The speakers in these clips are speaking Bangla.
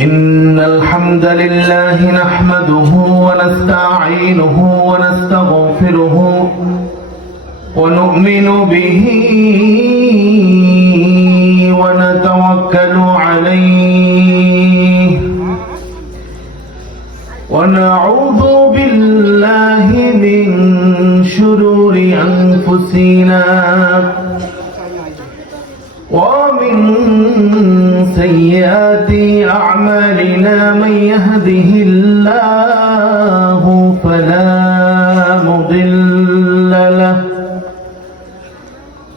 إن الحمد لله نحمده ونستعينه ونستغفره ونؤمن به ونتوكل عليه ونعوذ بالله من شرور أنفسنا ومن سيئات أعمالنا من يهده الله فلا مضل له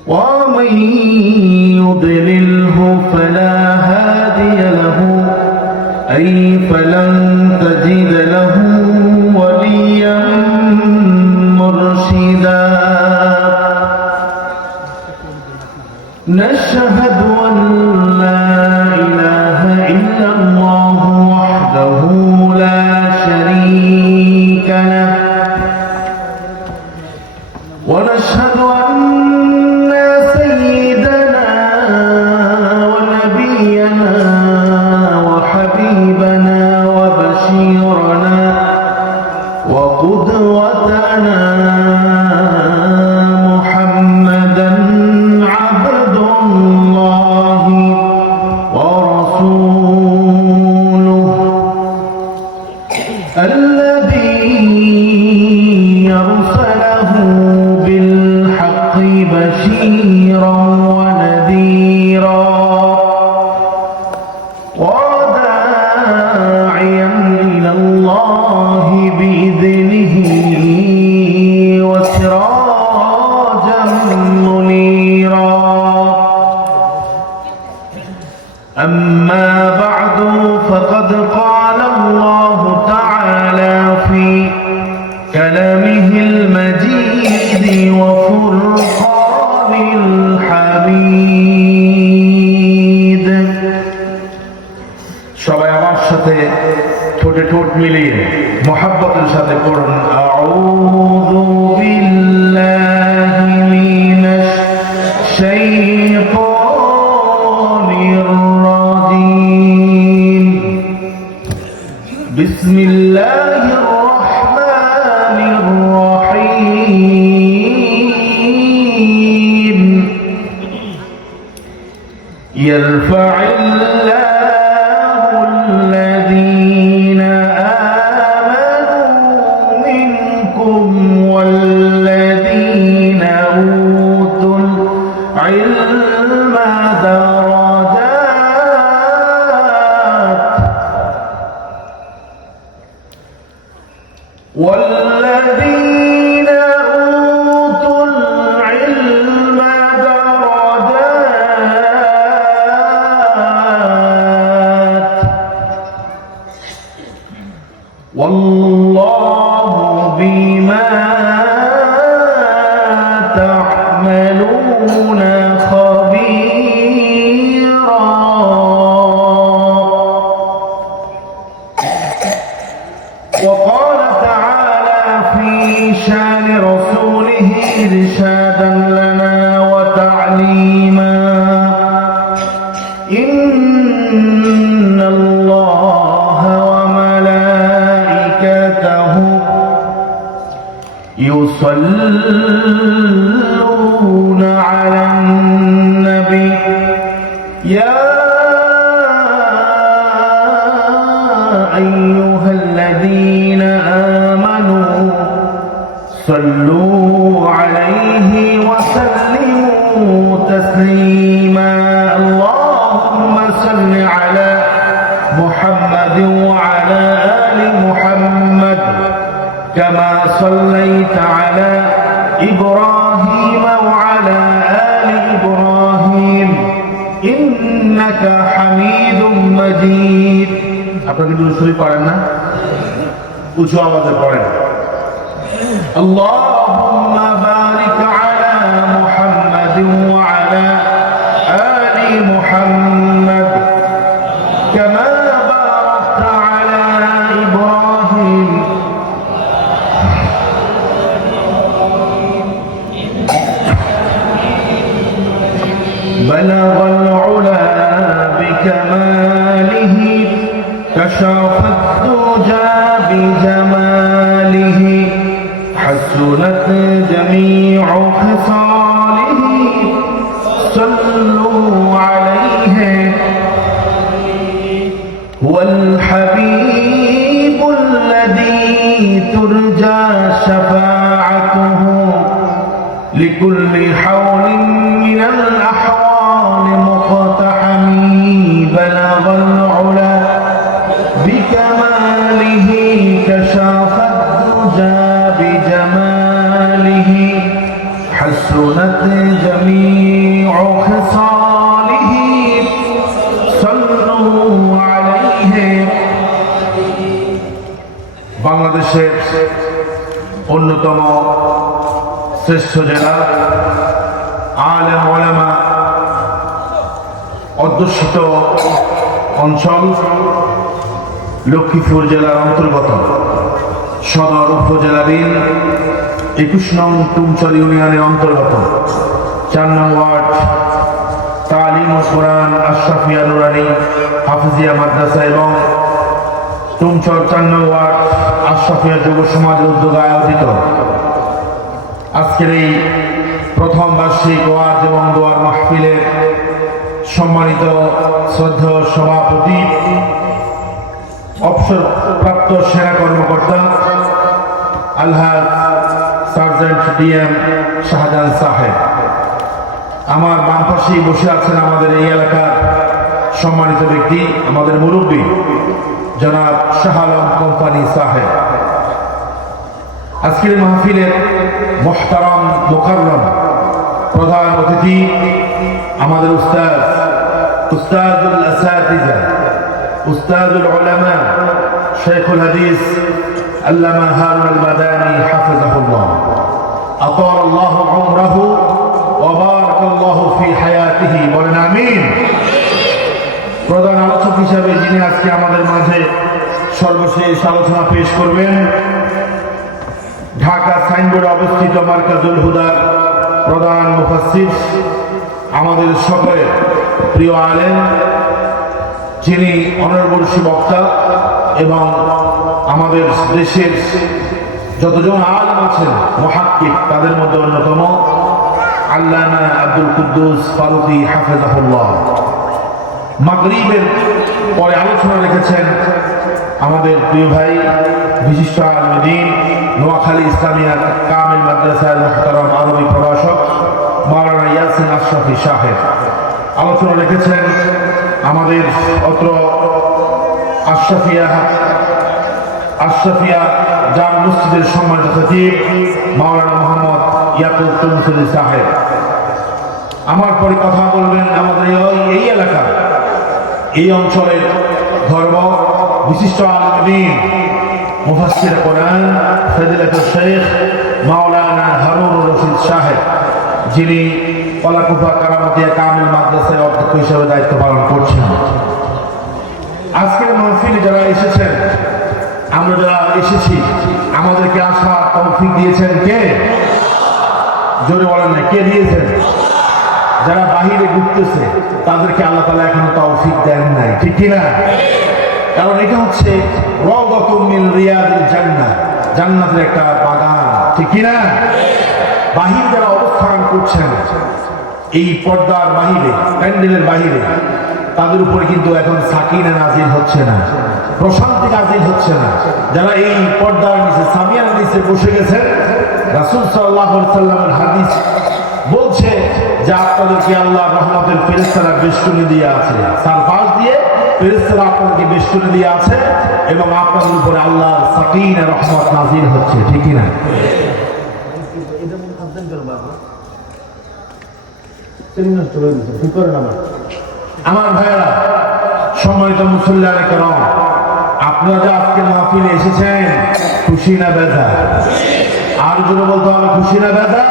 ومن يضلله فلا هادي له أي فلن تجد له وليا مرشدا نشهد أن لا إله إلا الله وحده لا شريك له ونشهد أن سيدنا ونبينا وحبيبنا وبشيرنا وقدوتنا محمدا عبد الله ورسوله الذي أرسله بالحق بشيرا ونذيرا وداعيا إلى الله بإذنه وسراجا منيرا أما بعد فقد قال الله تعالى في كلامه المجيد وفرقان الحميد সবাই আমার সাথে ঠোঁটে ঠোঁট মিলিয়ে মহব্বতের সাথে পড়ুন আউযু বিল্লাহি মিনাশ শাইতানির রাজীম বিসমিল্লাহির রাহমানির রাহিম ইয়ারফা'িল্লাহু الذين آمنوا منكم والذين أوتوا العلم درجات والذين أوتوا العلم درجات والله بما تعملون خبيرا وقال تعالى في شان رسوله إرشادا لنا وتعليما إن الله وملائكته يصلون على النبي يا أيها الذين آمنوا صلوا عليه وسلموا تسليما اللهم صل على محمد وعلى آل محمد كما صليت على إبراهيم وعلى آل إبراهيم إنك حميد مجيد আপনারা কি দুরূদ পড়েন না উচ্চ আওয়াজে পড়েন আল্লাহুম্মা বারিক আলা মুহাম্মাদিন ওয়া আলা আলি মুহাম্মাদ কামা বারাকতা আলা ইব্রাহিম بلغ العلا بكمال جماله كشف الدجى بجماله حسنت جميع خصاله صلوا عليه هو الحبيب الذي ترجى شفاعته لكل حول من الأحوال مقتحم بلغ العلا بكماله كشف الدجى بجماله حسنت جميع خصاله صلوا عليه বাংলাদেশের অন্যতম শ্রেষ্ঠ জেলা আলেম ওলামা অধ্যুষিত অঞ্চল লক্ষ্মীপুর জেলার অন্তর্গত সদর উপজেলাধীন 21 নং টুমচর ইউনিয়নের অন্তর্গত 4 নং ওয়ার্ড তালিম ও কোরআন আশরাফিয়া নুরানী হাফিজিয়া মাদ্রাসা এবং টুমচর 4 নং ওয়ার্ড আশরাফিয়া যুব সমাজের উদ্যোগে আয়োজিত আজকের এই প্রথম বার্ষিক ওয়াজ এবং দোয়ার মাহফিলের সম্মানিত শ্রদ্ধেয় সভাপতি অবসরপ্রাপ্ত সেনা কর্মকর্তা আলহাজ সার্জেন্ট ডিএম শাহজাহান সাহেব, আমার বাম পাশেই বসে আছেন আমাদের এই এলাকার সম্মানিত ব্যক্তি আমাদের মুরব্বী জনাব শাহ আলম কোম্পানি সাহেব, আজকের মাহফিলের মুহতারাম মুকাররম প্রধান অতিথি আমাদের উস্তাদুল আসাতিজা উস্তাদুল উলামা শেখুল হাদিস আল্লামা হারুন আল মাদানী হাফিজাহুল্লাহ আতালাল্লাহু উমরাহু ওয়া বারাকাল্লাহু ফি হায়াতিহি, বলেন আমিন। প্রধান আলোচক হিসাবে যিনি আজকে আমাদের মাঝে সর্বশেষ আলোচনা পেশ করবেন, ঢাকা সাইনবোর্ডে অবস্থিত মার্কাজুল হুদার প্রধান মুফাসসির, আমাদের সকলের প্রিয় আলেম, যিনি অনর্বর্ষী বক্তা এবং আমাদের দেশের যতজন আলেম আছেন মুহাক্কিক তাদের মধ্যে অন্যতম আল্লামা আব্দুল কুদ্দুস ফারুকী হাফিজাহুল্লাহ। মাগরিবের পরে আলোচনা রেখেছেন আমাদের প্রিয় ভাই বিশিষ্ট আলেম দ্বীন নোয়াখালী ইসলামিয়া কামিল মাদ্রাসার মুহতারাম আরবি প্রভাষক মাওলানা ইয়াসিন আশরাফি সাহেব। আলোচনা রেখেছেন আমাদের অত্র আশরাফিয়া জামে মসজিদের সম্মানিত খতিব মাওলানা মোহাম্মদ ইয়াকুব তুনসুরি সাহেব। আমার পরে কথা বলবেন আমাদের এই এলাকার এই অঞ্চলের ধর্ম বিশিষ্ট আলেম দ্বীন মুফাসসির কোরআন ফজিলাতুল শেখ মাওলানা হারুনুর রশিদ সাহেব, যিনি কলাকুফা কারামতিয়া কামিল মাদ্রাসায় অধ্যক্ষ হিসেবে দায়িত্ব পালন করছেন। আজকের মাহফিলে যারা এসেছেন, আমরা যারা এসেছি, আমাদেরকে আসার তৌফিক দিয়েছেন কে? জোরে বলেন না, কে দিয়েছেন? যারা বাহিরে ঘুরতেছে তাদেরকে আল্লাহ তাআলা এখনো তৌফিক দেন নাই, ঠিক কিনা? কারণ এটা হচ্ছে রাওদাতুম মিন রিয়াদিল জান্নাহ, জান্নাতের একটা বাগান, ঠিক কিনা? বাহির যারা অবস্থান করছেন এই পর্দার বাহিরে, প্যান্ডেলের বাহিরে, তাদের উপরে কিন্তু এখন সাকিনা নাজিল হচ্ছে না, প্রশান্তি নাজিল হচ্ছে না। যারা এই পর্দার নিচে সামিয়ার নিচে বসে গেছেন, রাসূল সাল্লাল্লাহু আলাইহি ওয়াসাল্লামের হাদিস বলছে যে আপনাদেরকে আল্লাহ রহমতের ফেরেশতারা বেষ্টনী দিয়ে আছে, সারফাস দিয়ে ফেরেশতারা আপনাদেরকে বেষ্টনী দিয়ে আছে এবং আপনাদের উপরে আল্লাহর সাকিনা রহমত নাজিল হচ্ছে, ঠিক কিনা? আমার ভাইয়েরা, সম্মানিত মুসল্লিয়ানে কেরাম, আপনারা যে আজকে মাহফিলে এসেছেন, খুশি না বেজা? আর জোরে বলতে হবে, খুশি না বেজা?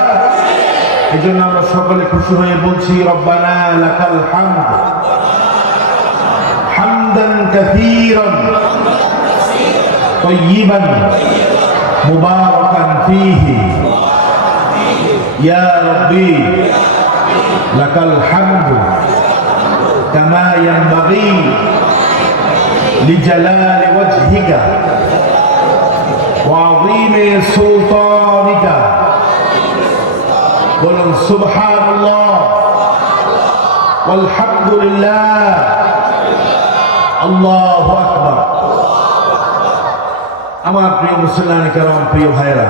এই জন্য আমরা সকলে খুশি হয়ে বলছি রব্বানা লাকাল হামদ হামদান কাসীরান তাইয়িবান মুবারাকান ফীহি ইয়া রাব্বি লাকাল হামদ কামা ইয়ানবাগী লিজালালি ওয়াজহিকা ওয়া আযীমি সুলতানিকা। বলুন সুবহানাল্লাহ ওয়ালহামদুলিল্লাহ আল্লাহু আকবার। আমার প্রিয় মুসলমান কেরাম, প্রিয় ভাইরা,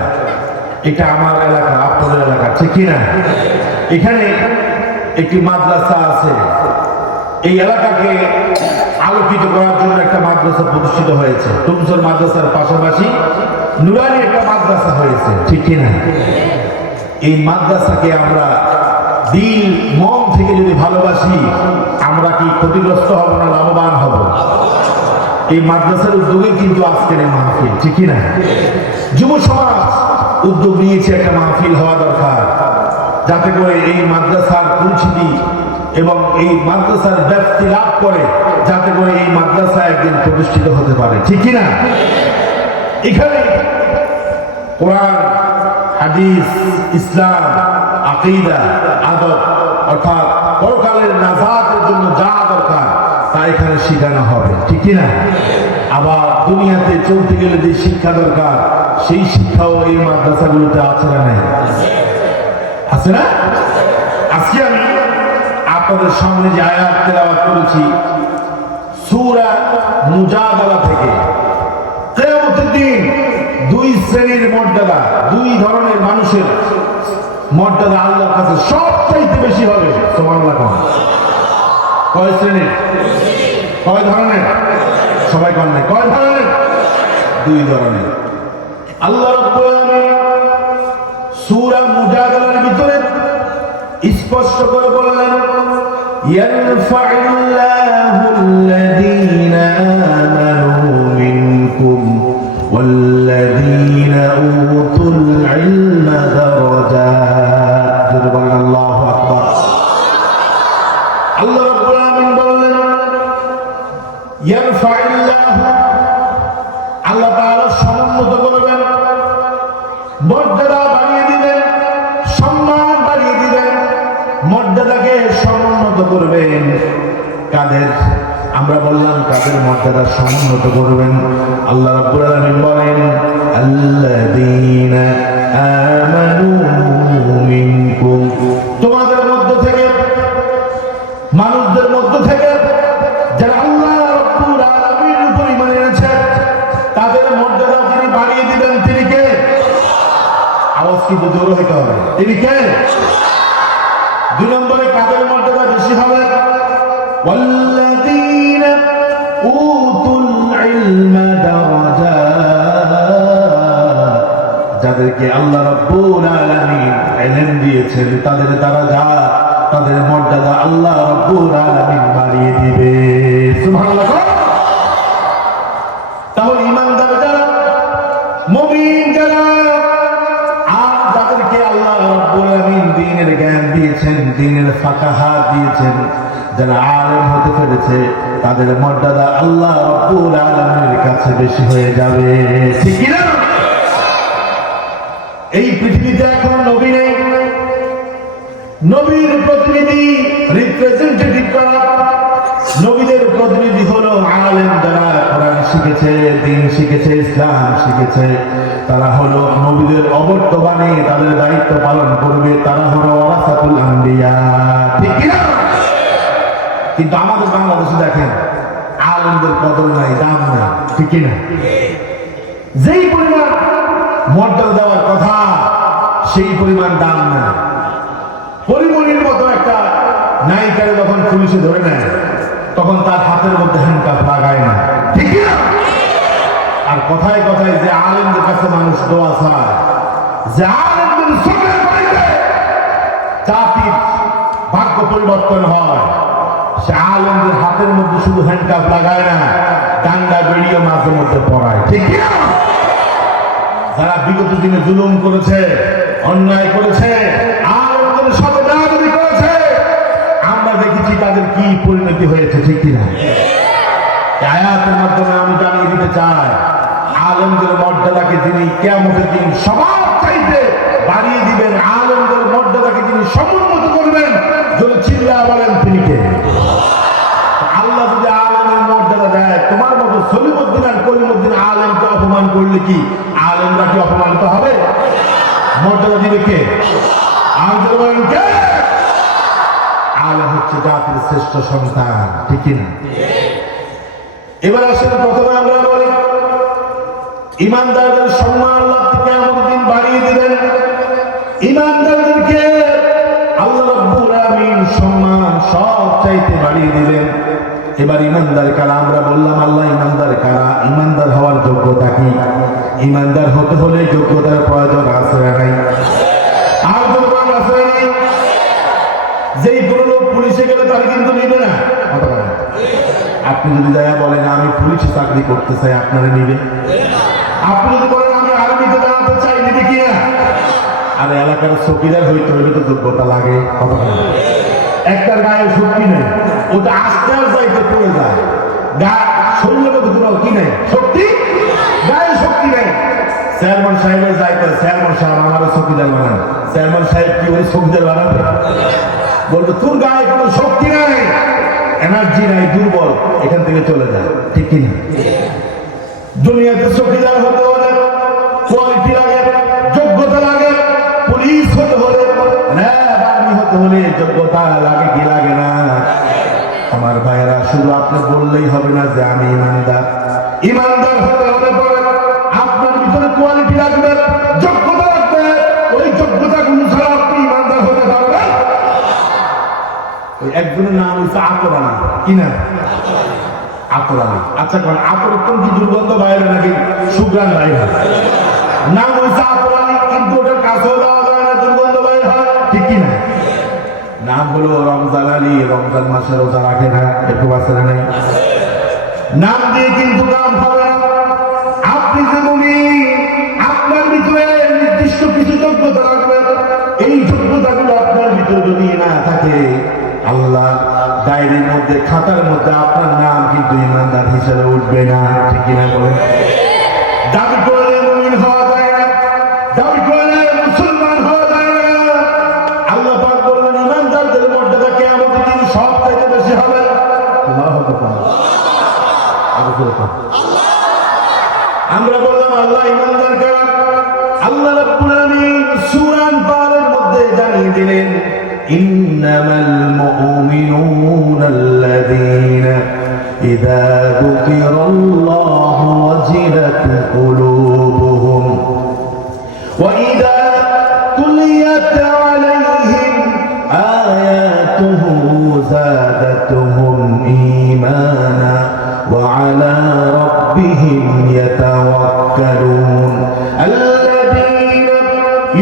এটা আমার এলাকা, আপনাদের এলাকা, ঠিক কিনা? এখানে একটি মাদ্রাসা আছে। এই এলাকাকে আলোকিত করার জন্য একটা মাদ্রাসা প্রতিষ্ঠিত হয়েছে। তুমসর মাদ্রাসার পাশাপাশি নুরানি একটা মাদ্রাসা হয়েছে, ঠিক কিনা? এই মাদ্রাসাকে আমরা দিল মন থেকে যদি ভালোবাসি, আমরা কি ক্ষতিগ্রস্ত হব না লাভবান হব? এই মাদ্রাসার উদ্যোগে কিন্তু আজকের এই মাহফিল, ঠিক কিনা? যুব সমাজ উদ্যোগ নিয়েছে, একটা মাহফিল হওয়া দরকার, যাতে করে এই মাদ্রাসার পরিচিতি এবং এই মাদ্রাসার ব্যাপ্তি লাভ করে, যাতে করে এই মাদ্রাসা একদিন প্রতিষ্ঠিত হতে পারে, ঠিক কিনা? এখানে কোরআন, হাদিস, ইসলাম, আকীদা, আদব, অর্থাৎ পরকালের নাজাতের জন্য যা দরকার তা এখানে শেখানো হবে, ঠিক কিনা? আবার দুনিয়াতে চলতে গেলে যে শিক্ষা দরকার সেই শিক্ষাও এই মাদ্রাসাগুলোতে আছে না? নাই? আছে না? আজকে আমি আপনাদের সামনে যে আয়াত তেলাওয়াত করেছি সূরা মুজাদালা থেকে, কিয়ামতের দিন দুই শ্রেণীর মর্যাদা, দুই ধরনের মানুষের মর্যাদা আল্লাহর কাছে সবচাইতে বেশি হবে। সুবহানাল্লাহ। কয় শ্রেণীর? কয় ধরনের? সবাই কন নাই। কয় ধরনের? দুই ধরনের। আল্লাহ রাব্বুল আলামিন সূরা মুজাদালার ভিতরে স্পষ্ট করে বললেন, ইয়ারফা'ুল্লাহুল্লাযীনা আমানু মিনকুম ওয়াল্লাযীনা উতুল ইলমা দারাজাত। আল্লাহু আকবার। আল্লাহ রাব্বুল আলামিন বললেন, ইয়ারফা'ুল্লাহু, আল্লাহ তাআলা সমুন্নত করবেন, মর্যাদা বাড়িয়ে দিবেন, সম্মান বাড়িয়ে দিবেন, মর্যাদাকে সমুন্নত করবেন। কাদের? আমরা বললাম কাদের মর্যাদা সমুন্নত করবেন? আল্লাহ রাব্বুল আলামিন বলেন, আল্লাযীনা আমানু মিনকুম, তোমাদের মধ্য থেকে, মানুষদের মধ্য থেকে যারা আল্লাহ রাব্বুল আলামিনের উপর ঈমান এনেছে তাদের মর্যাদা তিনি বাড়িয়ে দিবেন। তিনি কে? আওয়াজ কিন্তু জোরে হতে হবে। তিনি কে? দুই নম্বরে কাদের মর্যাদা বেশি হবে? ওয়াল্লাযীনা উতুল ইলমা দারাজাত, যাদেরকে আল্লাহ রাব্বুল আলামিন ইলম দিয়েছেন তাদের দারাজাত, তাদের মর্যাদা আল্লাহ রাব্বুল আলামিন বাড়িয়ে দিবে। সুবহানাল্লাহ। তাহলে ঈমানদার যারা, মুমিন যারা, আর যাদেরকে আল্লাহ রাব্বুল আলামিন দ্বীনের জ্ঞান দিয়েছেন, দ্বীনের ফাকাহাত দিয়েছেন, যারা আলেম হতে পেরেছে, তাদের মর্যাদা আল্লাহ রাব্বুল আলামিনের কাছে বেশি হয়ে যাবে, ঠিক কি না? এই পৃথিবীতে এখন নবী নেই, নবীর প্রতিনিধি, রিপ্রেজেন্টেটিভ করা, নবীদের প্রতিনিধি হলো আলেম, যারা কোরআন শিখেছে, দ্বীন শিখেছে, ইসলাম শিখেছে। তারা হলো নবীদের অবর্তমানে তাদের দায়িত্ব পালন করবে। তারা হলো ওয়ারাসাতুল আম্বিয়া, ঠিক কি না? কিন্তু আমাদের বাংলাদেশে দেখেন আলেমদের কদর নাই, দাম নাই, ঠিক কি না? যেই পরিমাণ মর্যাদা দেওয়ার কথা সেই পরিমাণ দাম নাই। পরিমণির মতো একটা নায়িকারে যখন পুলিশে ধরে নেয় তখন তার হাতের মধ্যে হ্যান্ডকাফ লাগায় না, ঠিক না? আর কথায় কথায় যে আলেমদের কাছে মানুষ দোয়া চায়, যে আলেমদের চোখের পানিতে জাতির ভাগ্য পরিবর্তন হয়, সে আলেমদের হাতের মধ্যে শুধু হ্যান্ডকাফ লাগায় না, ডান্ডা বেরিয়ে মাঝে মধ্যে পড়ায়, ঠিক না? যারা বিগত দিনে জুলুম করেছে, অন্যায় করেছে, আলেমদের সাথে বেয়াদবি করেছে, আমরা দেখেছি তাদের কি পরিণতি হয়েছে, ঠিক কিনা? আয়াতের মাধ্যমে আমি জানিয়ে দিতে চাই, আলেমদের মর্যাদাকে তিনি কিয়ামতের দিন সবার চাইতে বাড়িয়ে দিবেন, আলেমদের মর্যাদাকে তিনি সমুন্নত করবেন। যদি চিল্লা বলেন তিনি কে? আল্লাহ যদি আলেমের মর্যাদা দেয়, তোমার মতো সলিমুদ্দিন আর কলিমুদ্দিন আলেমকে অপমান করলে কি আলেমরা কি অপমানিত হবে? মর্যাদা দিবে কে? আলেম বলেন কে? আলেম হচ্ছে জাতির শ্রেষ্ঠ সন্তান, ঠিক না? এবার আসেন, প্রথমে আমরা বলি ইমানদারদের সম্মান আল্লাহ থেকে আমাদের দিন বাড়িয়ে দিলেন। ইমানদারদেরকে আল্লাহ রাব্বুল আলামিন সম্মান সব চাইতে বাড়িয়ে দিলেন। এবার ইমানদার কারা? আমরা বললাম আল্লাহ ইমানদার কারা? ইমানদার হওয়ার যোগ্যতা কি? ইমানদার হতে হলে যোগ্যতার প্রয়োজন আছে না নাই? আর যোগ্যতা আছে না? যেই কোনো লোক পুলিশে গেলে তার কিন্তু নিবে না। আপনি যদি দয়া বলেন আমি পুলিশে চাকরি করতে চাই, আপনারা নিবে? আপনি যদি বলেন আমি আর্মিতে দাঁড়াতে চাই, নিবে কি না? আর এলাকার চৌকিদার হইতে হইলে তো যোগ্যতা লাগে। একটা গায়ে শক্তি নেই, ওটা আস্তে আস্তে পড়ে যায়। শরীরের মধ্যে কোনো কি নেই, শক্তি গায়ে শক্তি নেই। চেয়ারম্যান সাহেবের যাইতে, চেয়ারম্যান সাহেব আমারও চৌকিদার বানান। চেয়ারম্যান সাহেব কি ওই চৌকিদার বানাবে? বলবে তোর গায়ে কোনো শক্তি নাই, এনার্জি নাই, দুর্বল, এখান থেকে চলে যায়, ঠিক কিনা? দুনিয়াতে চৌকিদার হতে হলে কোয়ালিটি লাগে, যোগ্যতা লাগে। পুলিশ হতে হলে, আর্মি হতে হলে যোগ্যতা লাগে কি লাগে না? আমার ভাইয়েরা, শুধু আপনি বললেই হবে না যে আমি ইমানদার। ইমানদার হতে হলে আপনার ভিতরে কোয়ালিটি লাগবে, যোগ্যতা লাগবে। ওই যোগ্যতা গুলো ছাড়া আপনি ইমানদার হতে পারবেন। ওই একজনের নাম হচ্ছে আতর আলী, কি না? আতর আলী। আচ্ছা কোন আতরের কোন কি দুর্গন্ধ বাইরে নাকি সুগ্রাণ বাইরে? নাম হচ্ছে আতর আলী, কিন্তু ওটার কাছেও দেওয়া যায় না, দুর্গন্ধ বাইরে হয়, ঠিক কি না? নাম হলো রমজান আলী, রমজান মাসে রোজা রাখে না, একটু আছে না নাই? নাম দিয়ে কিন্তু কাম হবে না। আপনি যে মুমিন, আপনার ভিতরে নির্দিষ্ট কিছু যোগ্যতা রাখবেন। এই যোগ্যতাগুলো আপনার ভিতরে যদি না থাকে, আল্লাহ ডায়েরির মধ্যে, খাতার মধ্যে আপনার নাম কিন্তু ইমানদার হিসেবে উঠবে না, ঠিক কিনা বলেন? দাবি করলে মুমিন হওয়া যায় না, দাবি করলে মুসলমান হওয়া যায় না। আল্লাহ পাক বললেন ইমানদারদের মর্যাদা কিয়ামতের দিন সব থেকে বেশি হবে। আল্লাহু আকবার। আমরা বললাম আল্লাহ ইমানদার কারা? আল্লাহ রাব্বুল আলামিন সূরা আনফালের মধ্যে জানিয়ে দিলেন ইন্নামাল মুমিনুনা আল্লাযীনা ইযা যুকিরাল্লাহু ওয়াজিলাত কুলুবুহুম ওয়া ইযা তুলিয়াত আলাইহিম আয়াতুহু যাদাতুহুম ঈমানা ওয়া আলা রাব্বিহিম ইয়াতাওয়াক্কালুন আল্লাযীনা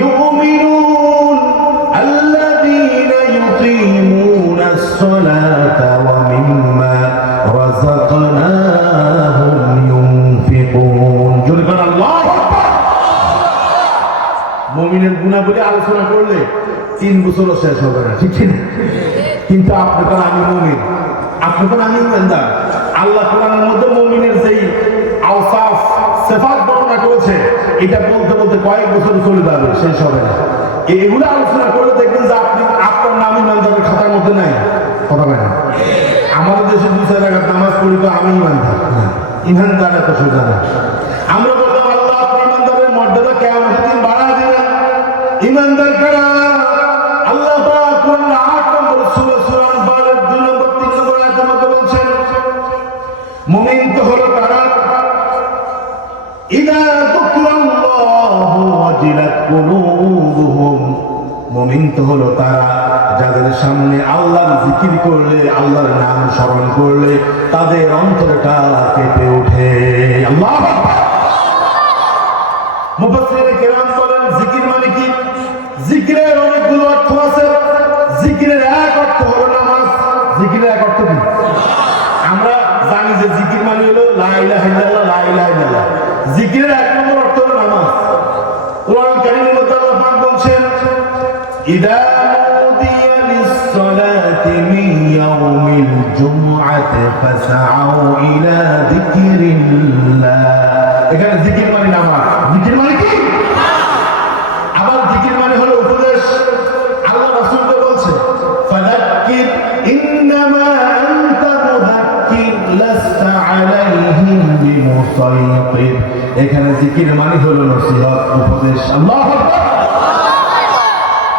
ইউমিনুন আল্লাযীনা ইউকিমুনাস সালাতা ওয়া মিম্মা রাযাকনাহুম ইউনফিকুন। জোরে বলেন আল্লাহু আকবার। মুমিনের গুণাবলী আলোচনা করলে 3 বছরও শেষ হবে না, ঠিক না? কিন্তু আপনি তো আমি মুমিন, আপনি তো আমি ইমানদার। আল্লাহ কোরআনের মধ্যে মুমিনের যেই আওসাফ সিফাত বর্ণনা করেছে, এটা বলতে বলতে কয়েক বছর চলে যাবে, শেষ হবে না। এগুলো আলোচনা করে দেখবেন যে আপনি আপনার নাম ইমানদারের খাতার মধ্যে নাই, কথা বলেন। আমাদের দেশে 2-4 রাকাত নামাজ পড়ি তো আমি ইমানদার, ইমানদার এত সোজা না। আমরা বললাম আল্লাহ আপনি ইমানদারের মর্যাদা কিয়ামতের দিন বাড়ায় দিবেন। ইমানদার কারা? আল্লাহ পাক কোরআনের 8 নম্বর সূরা আনফালের 2 নম্বর 3 নম্বর আয়াতের মধ্যে বলছেন মুমিন তো হলো কারা? ইযা যুকিরাল্লাহু ওয়াজিলাত কুলুবুহুম। মুমিন তো হলো তারা যাদের সামনে আল্লাহর জিকির করলে, আল্লাহর নাম স্মরণ করলে তাদের অন্তরটা কেঁপে ওঠে। আল্লাহু আকবার। মুফাসসিরিনে কেরাম বলেন জিকির মানে কি? জিকিরের অনেকগুলো অর্থ আছে। জিকিরের এক অর্থ হলো নামাজ। জিকিরের এক অর্থ কি? আমরা জানি যে জিকির মানে হলো লা ইলাহা ইল্লাল্লাহ, লা ইলাহা ইল্লাল্লাহ। জিকিরের 1 নম্বর অর্থ হলো নামাজ। কোরআন কারীমের মধ্যে আল্লাহ পাক বলছেন ইযা নুদিয়া লিস-সালাতি মিন ইয়াউমিল জুমআতি ফাসআউ ইলা যিকরিল্লাহ। এখানে জিকির মানে নামাজ। জিকির মানে কি? আবার জিকির মানে হলো উপদেশ। আল্লাহ রাসূলকে বলছে ফাযাক্কির ইন্নামা আনতা মুযাক্কির লাস্তা আলাইহিম তাইয়্যিব। এখানে জিকির মানে হলো নসিহত, উপদেশ। আল্লাহু আকবার।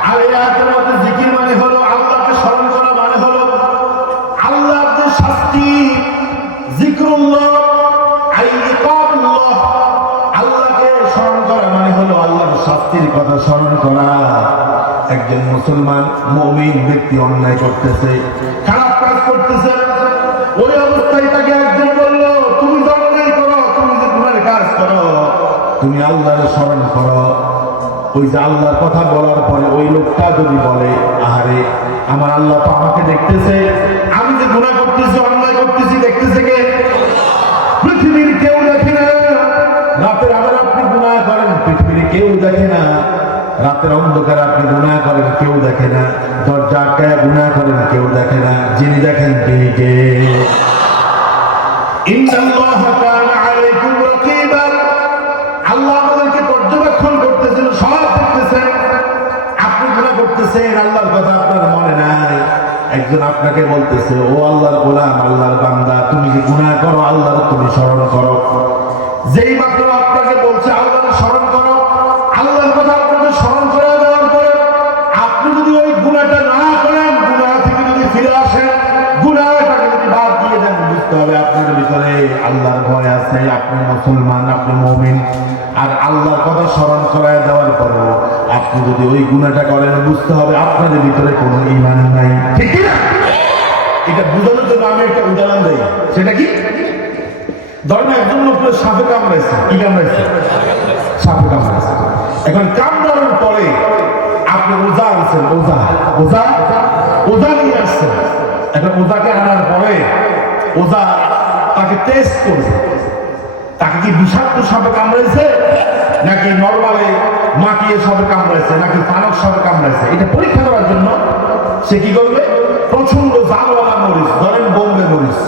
আর এই আয়াতের মধ্যে জিকির মানে হলো আল্লাহকে স্মরণ করা, মানে হলো আল্লাহর যে শাস্তি, জিকরুল্লাহ আইকাবুল্লাহ, আল্লাহকে স্মরণ করা মানে হলো আল্লাহর শাস্তির কথা স্মরণ করা। একজন মুসলমান মুমিন ব্যক্তি অন্যায় করতেছে, খারাপ কাজ করতেছে, ওই অবস্থায় তাকে একজন বললো তুমি যে অন্যায় করো, তুমি যে গুনাহের কাজ করো, তুমি আল্লাহর স্মরণ করো। ওই যে আল্লাহর কথা বলার পরে ওই লোকটা যদি বলে আহারে আমার আল্লাহ তো আমাকে দেখতেছে, আমি যে গুনাহ করতেছি, অন্যায় করতেছি, দেখতেছে কে? পৃথিবীর কেউ দেখে না। রাতের আধারে আপনি গুনাহ করেন, পৃথিবীর কেউ দেখে না। রাতের অন্ধকারে আপনি গুনাহ করেন, কেউ দেখে না। দরজা আটকায় গুনাহ করেন, কেউ দেখে না। যিনি দেখেন তিনি কে? ইন্নাল্লাহা কানা আলাইকুম রাকীবা। আল্লাহ আমাদেরকে পর্যবেক্ষণ করতেছেন, সব দেখতেছেন। আপনি গুনাহ করতেছেন, আল্লাহর কথা আপনার মনে নাই। একজন আপনাকে বলতেছে, ও আল্লাহর গোলাম, আল্লাহর বান্দা, তুমি যে গুনাহ করো আল্লাহর তুমি স্মরণ করো। যেই মাত্র আপনাকে বলছে আল্লাহর স্মরণ করো, আল্লাহর কথা আপনাকে স্মরণ করে দেওয়ার পরে আপনি যদি ওই গুনাহটা না করেন, গুনাহ থেকে যদি ফিরে আসেন, গুনাহটাকে যদি বাদ দিয়ে দেন, বুঝতে হবে আপনার ভিতরে আল্লাহর ভয় আছে, আপনি মুসলমান, আপনি মুমিন। আর আল্লাহর কথা স্মরণ করায় দেওয়ার পরেও আপনি যদি ওই গুনাহটা করেন, বুঝতে হবে আপনার ভিতরে কোনো ঈমান নাই। ঠিক কি না? এটা বুঝানোর জন্য আমি একটা উদাহরণ দেই। সেটা কি? ধরেন একজন লোকের সাপে কামড়াইছে। কি কামড়াইছে? সাপে কামড়াইছে। এখন কামড়ানোর পরে আপনি ওজা আনছেন, ওজা নিয়ে আসছেন। এখন ওজাকে আনার পরে ওজা তাকে টেস্ট করছে, তাকে কি বিষাক্ত সাপে কামড়াইছে নাকি নরমালে মাটিয়ে সাপে কামড়াইছে নাকি পানক সাপে কামড়াইছে, এটা পরীক্ষা করার জন্য সে কি করবে? প্রচন্ড জালওয়ালা মরিচ, ধরেন বোম্বে মরিচ,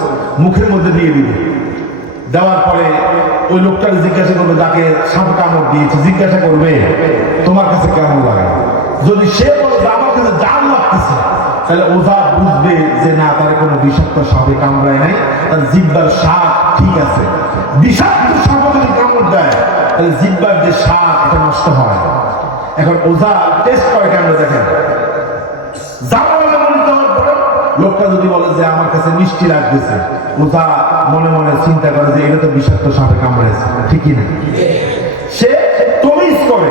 মুখের মধ্যে দিয়ে দিবে। দেওয়ার পরে ওই লোকটাকে জিজ্ঞাসা করবে, যাকে সাপ কামড় দিয়েছে, জিজ্ঞাসা করবে তোমার কাছে কেমন লাগে। যদি সে বলে যে আমার কাছে জাল লাগতেছে, তাহলে ওঝা বুঝবে যে না, তার কোনো বিষাক্ত সাপে কামড়ায় নাই, তার জিহ্বার স্বাদ ঠিক আছে। বিষাক্ত সাপ যদি কামড় দেয় তাহলে জিহ্বার যে স্বাদ এটা নষ্ট হয়। এখন ওঝা টেস্ট করে কেন দেখেন, লোকটা যদি বলে যে আমার কাছে মিষ্টি লাগতেছে, ওঝা মনে মনে চিন্তা করে যে এটা তো বিষাক্ত সাপে কামড়াইছে, ঠিকই না? সে তমিজ করে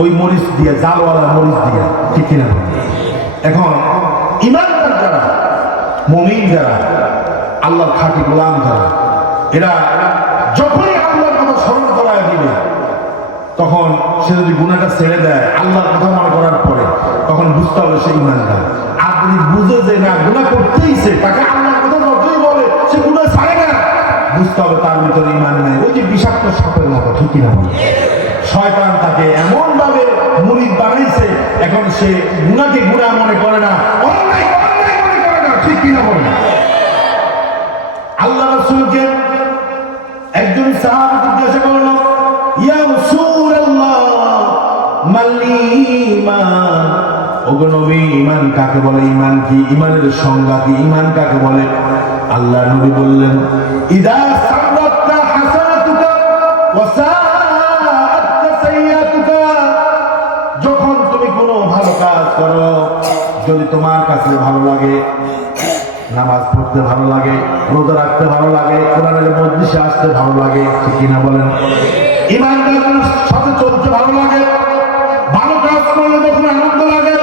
ওই মরিচ দিয়ে, জালওয়ালা মরিচ দিয়ে, ঠিক না? এখন ইমানদার যারা, মুমিন যারা, আল্লাহর খাঁটি গোলাম যারা, এরা যখনই আল্লাহর কথা স্মরণ করায় দিবে, তখন সে যদি গুনাহটা ছেড়ে দেয় আল্লাহর কথা মনে করার পরে, তখন বুঝতে হবে সে ইমানদার। আর যদি বুঝে যে না, গুনাহ করতেইছে, তাকে আল্লাহর কথা যতই বলে সে গুনাহ ছাড়ে না, বুঝতে হবে তার ভিতরে ঈমান নাই। ওই যে বিষাক্ত সাপের মতো, ঠিক না? শয়তান তাকে এমন ভাবে মুরিদ বানাইছে, এখন সে গুনাহকে গুনাহ মনে করে না, অন্যায় মনে করে না, ঠিক কিনা বলে? আল্লাহ রাসূলকে একজন সাহাবী জিজ্ঞাসা করলো, ইয়া রাসূলুল্লাহ মাল ঈমান, ওগো নবী, ঈমান কাকে বলে? ঈমান কি? ঈমানের সংজ্ঞা কি? ঈমান কাকে বলে? আল্লাহ নবী বললেন, ইদা সাররাতকা হাসানাতুকা ওয়া সাআতকা সাইয়্যাতুকা, যখন তুমি কোনো ভালো কাজ করো, যদি তোমার কাছে ভালো লাগে, নামাজ পড়তে ভালো লাগে, রোজা রাখতে ভালো লাগে, কোরআনের মজলিসে আসতে ভালো লাগে, ঠিক কিনা বলেন? ঈমানদারের সাথে চলতে ভালো লাগে, ভালো কাজ করলে যখন আনন্দ লাগে,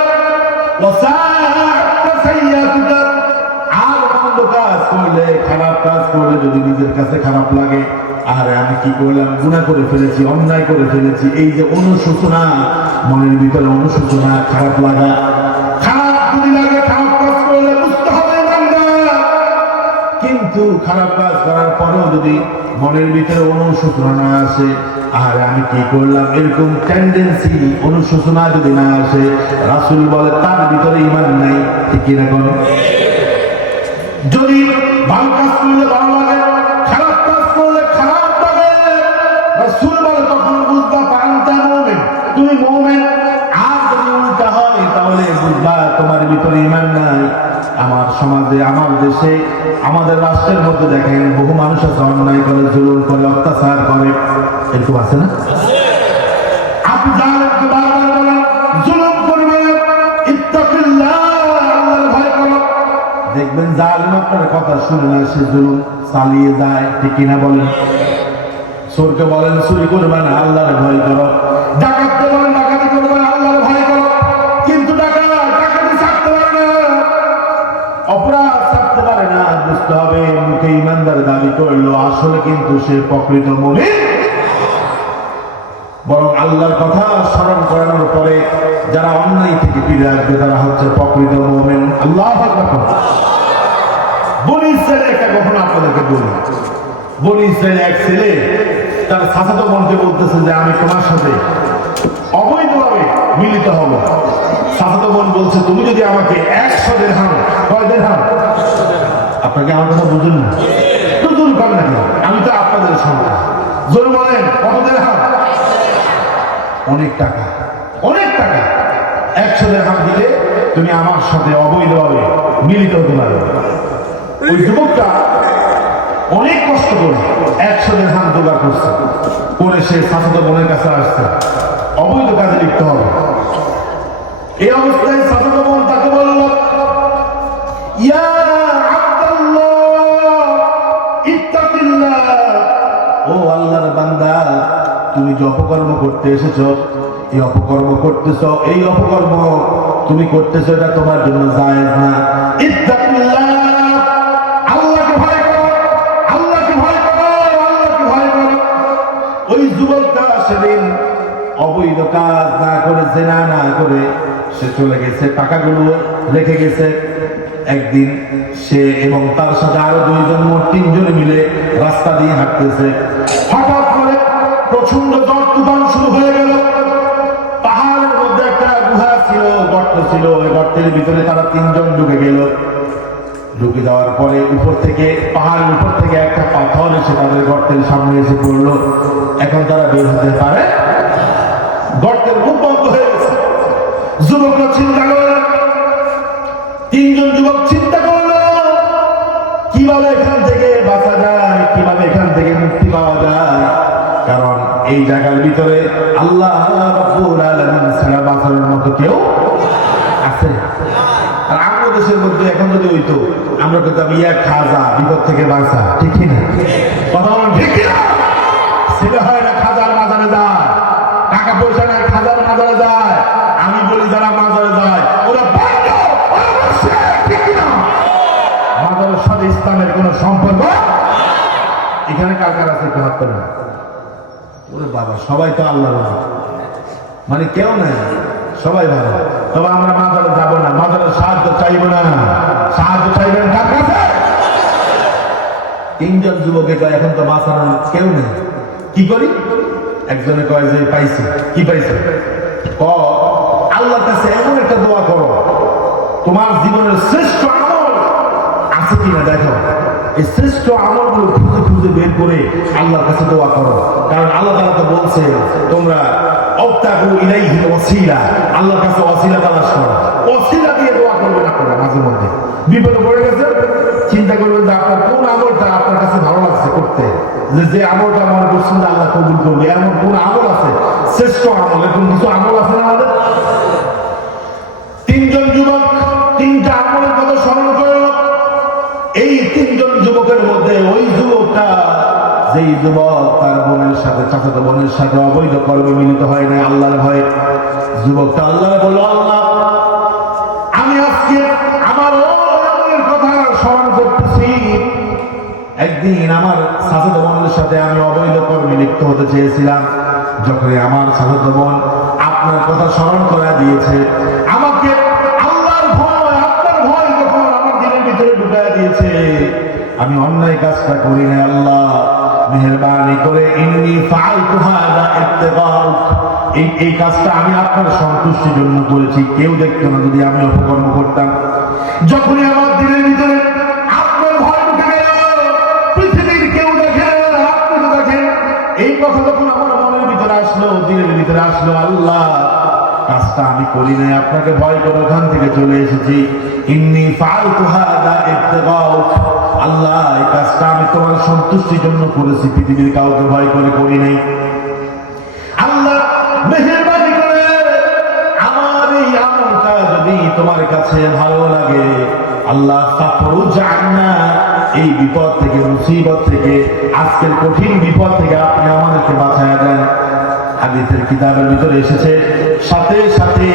আর মন্দ কাজ করলে, খারাপ কাজ করলে যদি নিজের কাছে খারাপ লাগে, আরে আমি কি করলাম, গুনাহ করে ফেলেছি, অন্যায় করে ফেলেছি, এই যে অনুশোচনা, মনের ভিতরে অনুশোচনা, খারাপ লাগা, খারাপ যদি লাগে, খারাপ কাজ করলে বুঝতে হবে ইমানদার। কিন্তু খারাপ কাজ করার পরেও যদি মনের ভিতরে অনুশোচনা না আসে, আর আমি কি করলাম, এরকম টেন্ডেন্সি, অনুশোচনা যদি না আসে, রাসূল বলে তার ভিতরে ঈমান নাই, ঠিক না? কোন যদি ভালো কাজ করলে ভালো লাগে, খারাপ কাজ করলে খারাপ লাগে, রাসূল বলে তখন বুঝবা আনতা মুমিন, তুমি মুমিন। আর যদি উল্টা হয় তাহলে বুঝবা তোমার ভিতরে ঈমান নাই। আমার সমাজে, আমার দেশে আমাদের রাষ্ট্রের মধ্যে দেখেন বহু মানুষ আছে অন্যায় করে, জুলুম করে, অত্যাচার করে, এরকম আছে না? আপনি জালেমকে বারবার বলেন জুলুম করবে ইত্তাকিল্লাহ, আল্লাহর ভয় করো। দেখবেন জালেম আপনার কথা শুনে না, সে জুলুম চালিয়ে যায়, ঠিক কিনা বলেন? চোরকে বলেন চুরি করবে না, আল্লাহর ভয় করো। ডাকাতকে বলেন ডাকাতি করবে না, আল্লাহর ভয় করো। কিন্তু ডাকাতি ছাড়তে পারে না, অপরাধ ছাড়তে পারে না। বুঝতে হবে মুখে ইমানদার দাবি করলো, আসলে কিন্তু সে প্রকৃত মুমিন। বরং আল্লাহর কথা স্মরণ করানোর পরে যারা অন্যায় থেকে ফিরে আসবে তারা হচ্ছে প্রকৃত মুমিন। আল্লাহু আকবার। বনি ইসরায়েলের একটা ঘটনা আপনাদেরকে বলি। বনি ইসরায়েলের এক ছেলে তার চাচাতো বোনকে বলতেছে যে আমি তোমার সাথে অবৈধভাবে মিলিত হব। চাচাতো বোন বলছে তুমি যদি আমাকে 100 দিরহাম, কয় দিরহাম? আপনাকে আমার কথা বুঝুন না, তো দূর করেন না, আমি তো আপনাদের সন্তান। জোর বলেন কত দিরহাম? অনেক টাকা, অনেক টাকা। 100 দিরহাম দিলে তুমি আমার সাথে অবৈধভাবে মিলিত হতে পারবে। ওই যুবকটা অনেক কষ্ট করে 100 দিরহাম জোগাড় করছে, করে সে চাচাতো বোনের কাছে আসছে, অবৈধ কাজে লিপ্ত হবে। এই অবস্থায় চাচাতো বোন তাকে বলল, ইয়া আব্দুল্লাহ ইত্তাকিল্লাহ, ও আল্লাহর বান্দা, তুমি যে অপকর্ম করতে এসেছো, এই অপকর্ম করতেছো, এই অপকর্ম তুমি করতেছো, এটা তোমার জন্য জায়েজ না। ইত্তাকিল্লাহ, আল্লাহকে ভয় করো, আল্লাহকে ভয় করো, আল্লাহকে ভয় করো। ওই যুবকটা সেদিন অবৈধ কাজ না করে, জেনা না করে সে চলে গেছে, টাকাগুলো রেখে গেছে। একদিন সে এবং তার সাথে আরো 2 জন, মোট 3 জন মিলে রাস্তা দিয়ে হাঁটতেছে। হঠাৎ করে প্রচন্ড ঝড় তুফান শুরু হয়ে গেল। পাহাড়ের মধ্যে একটা গুহা ছিল, গর্ত ছিল, ওই গর্তের ভিতরে তারা 3 জন ঢুকে গেল। ঢুকে যাওয়ার পরে উপর থেকে, পাহাড়ের উপর থেকে একটা পাথর এসে তাদের গর্তের সামনে এসে পড়লো। এখন তারা বের হতে পারে, গর্তের মুখ বন্ধ হয়ে গেছে। যুবকরা চিন্তা করল, 3 জন যুবক চিন্তা করলো কিভাবে এখান থেকে বাঁচা যায়, কিভাবে এখান থেকে মুক্তি পাওয়া যায়। কারণ এই জায়গার ভিতরে আল্লাহ রাব্বুল আলামিন ছাড়া বাঁচানোর মতো কেউ আছে? আর আমাদের দেশের মধ্যে এখন যদি হইতো, আমরা কিন্তু ইয়া খাজা, বিপদ থেকে বাঁচা, ঠিক না? কথা বলেন ঠিক না? ছেলে হয় না খাজার মাজারে যায়, টাকা পয়সা নাই খাজার মাজারে যায়। আমি বলি যারা মাজারে যায় ওরা বন্ধ, ওরা মুশরিক, ঠিক না? মাজারের সাথে ইসলামের কোন সম্পর্ক এখানে কার কার আছে? একটু হাত তোলেন। ওরে বাবা, সবাই তো আল্লাহর ওলি, মানে কেউ নাই, সবাই ভালো। তবে আমরা মাজারে যাব না, মাজারের সাহায্য চাইব না। সাহায্য চাইবেন কার কাছে? 3 জন যুবকে কয় এখন তো বাঁচানোর কেউ নেই, কি করি? একজনে কয় যে পাইছি। কি পাইছে? আল্লাহর কাছে এমন একটা দোয়া করো, তোমার জীবনের শ্রেষ্ঠ আমল আছে কিনা দেখো। এই শ্রেষ্ঠ আমলগুলো খুঁজে খুঁজে বের করে আল্লাহর কাছে দোয়া করো। কারণ আল্লাহ তাআলা তো বলছে তোমরা অবতাগু ইলাইহিল ওয়াসিলা, আল্লাহর কাছে ওয়াসিলা তালাশ করো। ওয়াসিলা দিয়ে দোয়া করবে না করে মাঝে মধ্যে বিপদে পড়ে গেছে, চিন্তা করবেন যে আপনার কোন আমলটা আপনার কাছে ভালো লাগছে করতে, যে আমলটা মনে করছেন যে আল্লাহ কবুল করবে, এমন কোন আমল আছে শ্রেষ্ঠ আমল? এরকম কিছু আমল আছে না আমাদের? 3 জন যুবক 3টা আমলের কথা স্মরণ করল। এই 3 জন যুবকের মধ্যে ওই যুবকটা, যেই যুবক তার বোনের সাথে, চাচাতো বোনের সাথে অবৈধ কর্মে মিলিত হয় না আল্লাহর ভয়ে, যুবকটা আল্লাহ বলল, আল্লাহ আমি আজকে আমার আমলের কথা স্মরণ করতেছি। একদিন আমার চাচাতো বোনের সাথে আমি অবৈধ কর্মে লিপ্ত হতে চেয়েছিলাম, যখন আমার চাচাতো বোন আপনার কথা স্মরণ করে দিয়েছে, আমাকে আল্লাহর ভয়, আপনার ভয় যখন আমার দিনের ভিতরে ঢুকায় দিয়েছে, আমি অন্যায় কাজটা করি না। আল্লাহ মেহেরবানি করে ইন্নী ফাআলতু হাযা ইত্তিকাউক, এই কাজটা আমি আপনার সন্তুষ্টির জন্য করেছি, কেউ দেখতো না যদি আমি অপকর্ম করতাম। যখনই আমার দিনের ভিতরে আপনার ভয় ঢুকে গেল, পৃথিবীর কেউ দেখে না, আপনি তো দেখেন, এই কথা যখন আমার মনের ভিতরে আসলো, দিনের ভিতরে আসলো, আল্লাহ কাজটা আমি করি নাই, আপনাকে ভয় করে ওখান থেকে চলে এসেছি। ইন্নী ফাআলতু হাযা ইত্তিকাউক, আল্লাহ এই কাজটা আমি তোমার সন্তুষ্টির জন্য করেছি, পৃথিবীর কাউকে ভয় করে করি নাই। আল্লাহ মেহেরবানি করে আমার এই আমলটা যদি তোমার কাছে ভালো লাগে, আল্লাহ ফাফরুজ আন্না, এই বিপদ থেকে, মুসিবত থেকে, আজকের কঠিন বিপদ থেকে আপনি আমাদেরকে বাঁচায়া দেন। হাদিসের কিতাবের ভিতরে এসেছে, সাথে সাথে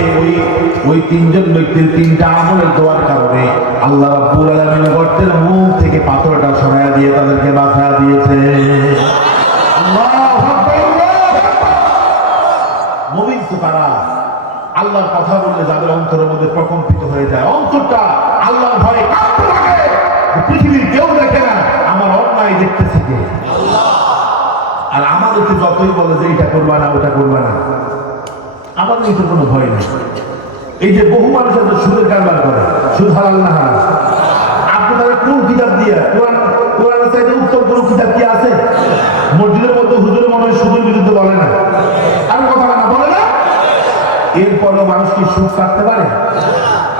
ওই তিনজন ব্যক্তির তিনটা আমলের দোয়ার কারণে আল্লাহ রাব্বুল আলামিন গর্তের মুখ থেকে পাথরটা সরাইয়া দিয়ে তাদেরকে বাঁচায়া দিয়েছে। আল্লাহু আকবার, আল্লাহু আকবার। মুমিন তো তারা আল্লাহর কথা বললে যাদের অন্তরের মধ্যে প্রকম্পিত হয়ে যায়, অন্তরটা আল্লাহর ভয়ে কাঁপতে লাগে। পৃথিবীর কেউ দেখে না, আমার অন্যায় দেখতেছে কে? আল্লাহ। আর আমাদেরকে যতই বলে যে এটা করবা না, ওটা করবা না, আমাদের তো কোনো ভয় নেই। এই যে বহু মানুষের সুদের কারবার করে, সুদ হালাল না হারাম, আপনি তারা কোন কিতাব দিয়ে, কোরআনের চাইতে উত্তম কোন কিতাব কি আছে? মসজিদের মধ্যে হুজুরের মনে হয় সুদের বিরুদ্ধে বলে না, আর কথা না বলে না। এরপরেও মানুষ কি সুদ ছাড়তে পারে?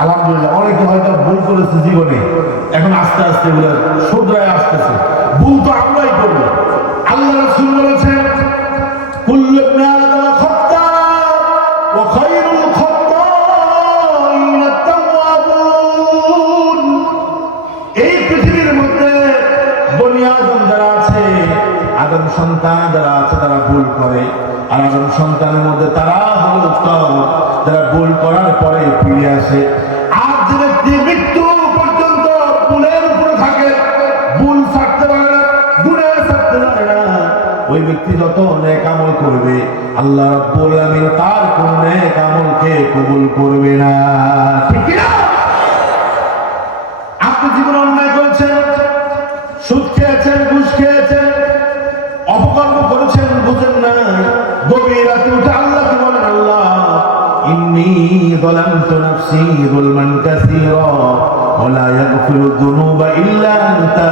আলহামদুলিল্লাহ, অনেকে হয়তো ভুল করেছে জীবনে, এখন আস্তে আস্তে এগুলো শুধরায় আসতেছে। ভুল তো আমরাই করবো। আল্লাহ রাসূল বলেছেন, কুল্লু ইবনে আদম খাত্তা ওয়া খায়রুল খাত্তাইন আত-তাওয়াবুন। এই পৃথিবীর মধ্যে বনি আদম যারা আছে, আদম সন্তান যারা আছে, তারা ভুল করে। আর আদম সন্তানের মধ্যে তারা হলো উত্তম, যারা ভুল করার পরে ফিরে আসে। আর যে ব্যক্তি মৃত্যু পর্যন্ত ভুলের উপরে থাকে, ভুল ছাড়তে পারে না, গুনাহ ছাড়তে পারে না, ওই ব্যক্তি যত নেক আমল করবে, আল্লাহ রাব্বুল আলামিন তার কোন নেক আমলকে কবুল করবে না। ঠিক কি না? আপনি জীবন অন্যায় করেছেন, সুদ খেয়েছেন, ঘুষ খেয়েছেন, অপকর্ম করেছেন, বুঝেন না, গভীর রাতে উঠে আল্লাহকে বলেন, আল্লাহ ইন্নী যালামতু নাফসি যুলমান কাসীরা ওয়া লা ইয়াগফিরু যুনুবা ইল্লা আনতা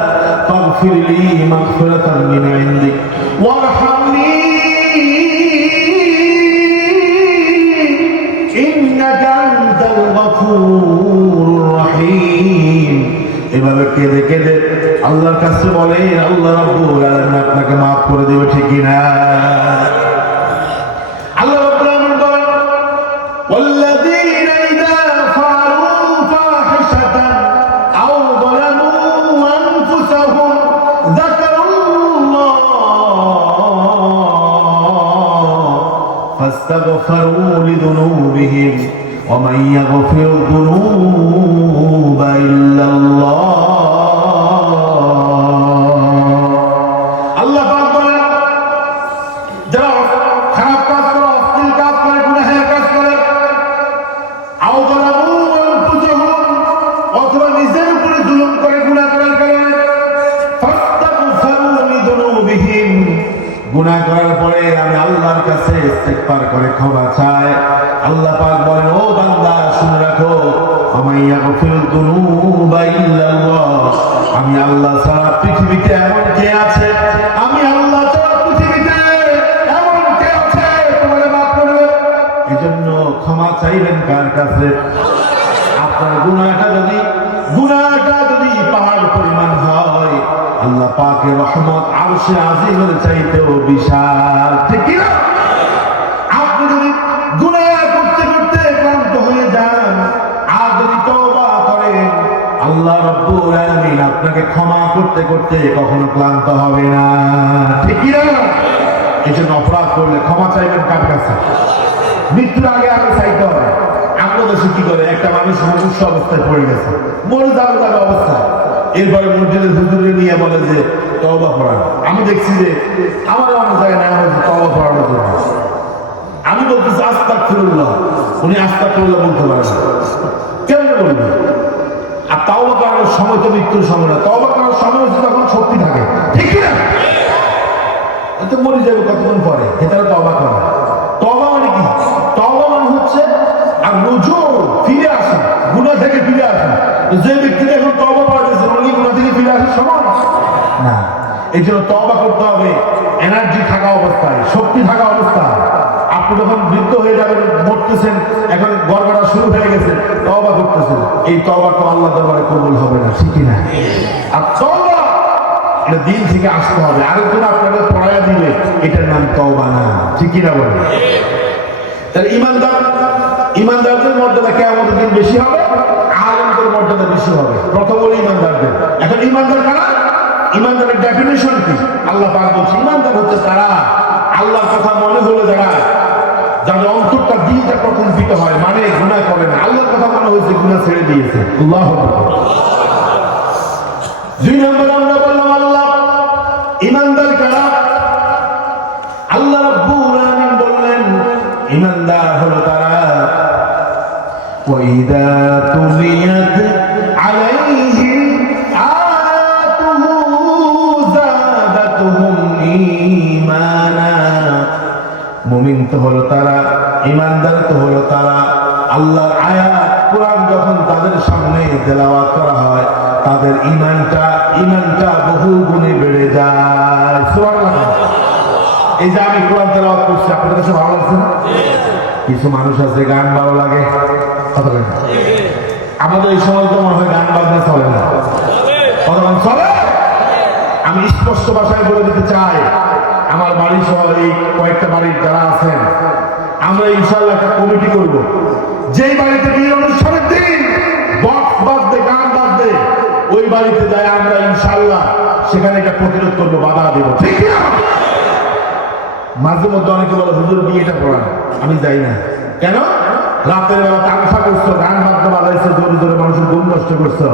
ফাগফির লি মাগফিরাতান মিন ইনদিক ওয়ারহামনি ইন্নাকা আনতাল গফুরুর রহিম। এভাবে কেঁদে কেঁদে আল্লাহর কাছে বলে, আল্লাহ রাব্বুল আলামিন আপনাকে মাফ করে দেবে। ঠিক কি না? আল্লাহ রাব্বুল আলামিন বলেন, ওয়াল্লাযীনা ইযা ফাআলু ফাহিশাতান আও যালামু আনফুসাহুম যাকারুল্লাহ ফাস্তাগফিরু লিযুনুবিহিম ওয়া মান ইয়াগফিরু যুনুবা ইল্লাল্লাহ। আল্লাহ পাক বলেন, যারা খারাপ কাজ করে, অশ্লীল কাজ করে, গুনাহের কাজ করে, আও যালামু আনফুসাহুম, অথবা নিজের উপরে জুলুম করে গুনাহ করার কারণে, ফাস্তাগফিরু লিযুনুবিহিম, গুনাহ করার পরে আমি আল্লাহর কাছে ইস্তিগফার করে ক্ষমা চাই। আল্লাহ পাক বলেন, ও বান্দা শুনে রাখো, ওয়ামান ইয়াগফিরু যুনুবা ইল্লাল্লাহ, আমি আল্লাহ ছাড়া পৃথিবীতে এমন কে আছে, আমি আল্লাহ ছাড়া পৃথিবীতে এমন কে আছে তোমাকে মাফ করবে? এজন্য ক্ষমা চাইবেন কার কাছে? আপনার গুনাহটা যদি পাহাড় পরিমাণ হয়, আল্লাহ পাকের রহমত আরশে আজিমের চাইতেও বিশাল। ঠিক কি না? আপনি যদি গুনাহ করতে করতে ক্লান্ত হয়ে যান, আর যদি তওবা করেন, আল্লাহ রাব্বুল আলামিন আপনাকে ক্ষমা করতে করতে কখনো ক্লান্ত হবে না। ঠিক কি না? এজন্য অপরাধ করলে ক্ষমা চাইবেন কার কাছে? মৃত্যুর আগে আগে চাইতে হবে। আমরা দেশে কি করে, একটা মানুষ মুমূর্ষু অবস্থায় পড়ে গেছে, মরে যাবে অবস্থা, এরপরে মসজিদের হুজুরে নিয়ে বলে যে তওবা পড়ান। আমি দেখছি যে আমার অনেক জায়গায় নেওয়া হয়েছে তওবা পড়ানোর জন্য। আমি বলতেছি আস্তাগফিরুল্লাহ, উনি আস্তাগফিরুল্লাহ বলতে পারেন না। কেমনে বলবেন? আর তওবা করার সময় তো মৃত্যুর সময় না, তওবা করার সময় হচ্ছে তখন শক্তি থাকে। ঠিক কি না? এত মরে যাবে কতক্ষণ পরে, এটাও তওবা করা। তওবা মানে কি? তওবা মানে হচ্ছে আর রুজু, ফিরে আসা, গুনাহ থেকে ফিরে আসা। যে ব্যক্তি এখন তওবা করেছে, উনি গুনাহ থেকে ফিরে আসার সময় না। এই জন্য তওবা করতে হবে এনার্জি থাকা অবস্থায়, শক্তি থাকা অবস্থায়। আপনি যখন বৃদ্ধ হয়ে যাবেন, মরতেছেন, এখন গড়গড়া শুরু হয়ে গেছে, তওবা করতেছেন, এই তওবা তো আল্লাহ দরবারে কবুল হবে না। ঠিক কি না? আর তওবা এটা দিন থেকে আসতে হবে। আরেকজন আপনাকে পড়াইয়া দিলে এটার নাম তওবা না, ঠিক কিনা বলেন? তাহলে ইমানদারদের মর্যাদা কিয়ামতের দিন বেশি হবে, আলেমদের মর্যাদা বেশি হবে। প্রথম হলো ইমানদারদের। এখন ইমানদার কারা? ইমানদারের ডেফিনেশন কি? আল্লাহ পাক বলছে ইমানদার হচ্ছে তারা আল্লাহর কথা মনে হলে যাদের অন্তরটা দিলটা প্রকম্পিত হয়, মানে গুনাহ করে না, আল্লাহর কথা মনে হয়েছে গুনাহ ছেড়ে দিয়েছে। আল্লাহু আকবার। দুই নম্বর আমরা বললাম আল্লাহ ইমানদার কারা? আল্লাহ রাব্বুল আলামিন বললেন ইমানদার হলো তারা ওয়াইদা তুলিয়াত আলাইহিম আয়াতুহু যাদাতুহুম ঈমানা। মুমিন তো হলো তারা, ইমানদার তো হলো তারা, আল্লাহর আয়াত কোরআন যখন তাদের সামনে তেলাওয়াত করা হয় তাদের ইমানটা বহু গুণে বেড়ে যায়। সুবহানাল্লাহ। এই যে আমি কোরআন তেলাওয়াত করছি, আপনাদের কাছে ভালো লাগছে না? কিছু মানুষ আছে গান ভালো লাগে, কথা বলেন। আমাদের এই সময় তো মনে হয় গান বাজনা চলে না, কথা বলেন চলে? আমি স্পষ্ট ভাষায় বলে দিতে চাই, আমার বাড়ি সহ এই কয়েকটা বাড়ির যারা আছেন, আমরা ইনশাআল্লাহ একটা কমিটি করব, যেই বাড়িতে বিয়ের অনুষ্ঠানের দিন বক্স বাজবে, গান বাজবে, ওই বাড়িতে যায় আমরা ইনশাআল্লাহ সেখানে একটা প্রতিরোধ করবো, বাধা দেবো, ঠিক না? মাঝে মধ্যে অনেকে বলে হুজুর বিয়েটা পড়ান, আমি যাই না। কেন? রাতের বেলা তামসা করছো, গান বাজনা বাজাইছো, জোরে জোরে মানুষের ঘুম নষ্ট করছো,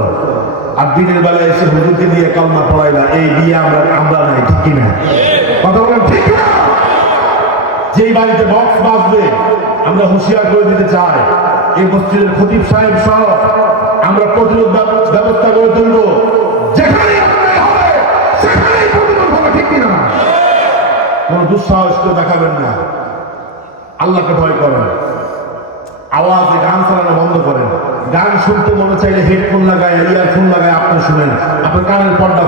আর দিনের বেলা এসে হুজুরকে দিয়ে কালমা পড়াইলা, এই বিয়ে আমরা নাই, ঠিক কিনা? কথা বলেন ঠিক না? যেই বাড়িতে বক্স বাজবে আমরা হুঁশিয়ার করে দিতে চাই, এই মসজিদের খতিব সাহেব সহ আমরা প্রতিরোধ ব্যবস্থা করে তুলবো, যেখানেই হবে সেখানেই প্রতিরোধ হবে, ঠিক কিনা? কোন দুঃসাহস কেউ দেখাবেন না, আল্লাহকে ভয় করেন, আওয়াজে গান চালানো বন্ধ করেন। গান শুনতে মনে চাইলে হেডফোন লাগায়, ইয়ারফোন লাগায় আপনি শুনেন, আপনার কানের পর্দা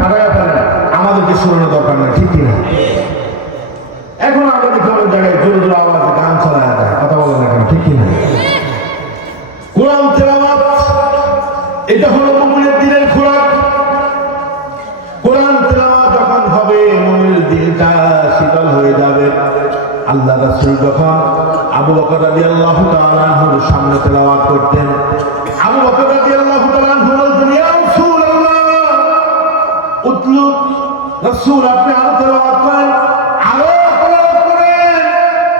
ফাটাইয়া ফেলেন, আমাদেরকে শোনানো দরকার না, ঠিক কিনা? এখন আমরা দেখি অনেক জায়গায় জোরে জোরে আওয়াজে গান চালায় যায়, কথা বলেন না কেন, ঠিক কিনা? কোরআন তেলাওয়াত এটা হলো মুমিনের দিনের খোরাক। কোরআন তেলাওয়াত যখন হবে মুমিনের দিলটা শীতল হয়ে যাবে। আল্লাহ রাসূল যখন আবু বকর রাদিয়াল্লাহু তাআলা আনহুর সামনে তেলাওয়াত করতেন, আবু বকর রাদিয়াল্লাহু তাআলা আনহু বলতেন ইয়া রাসূলুল্লাহ উতলু, রাসূল আপনি আরো তেলাওয়াত করেন, আরো তেলাওয়াত করেন।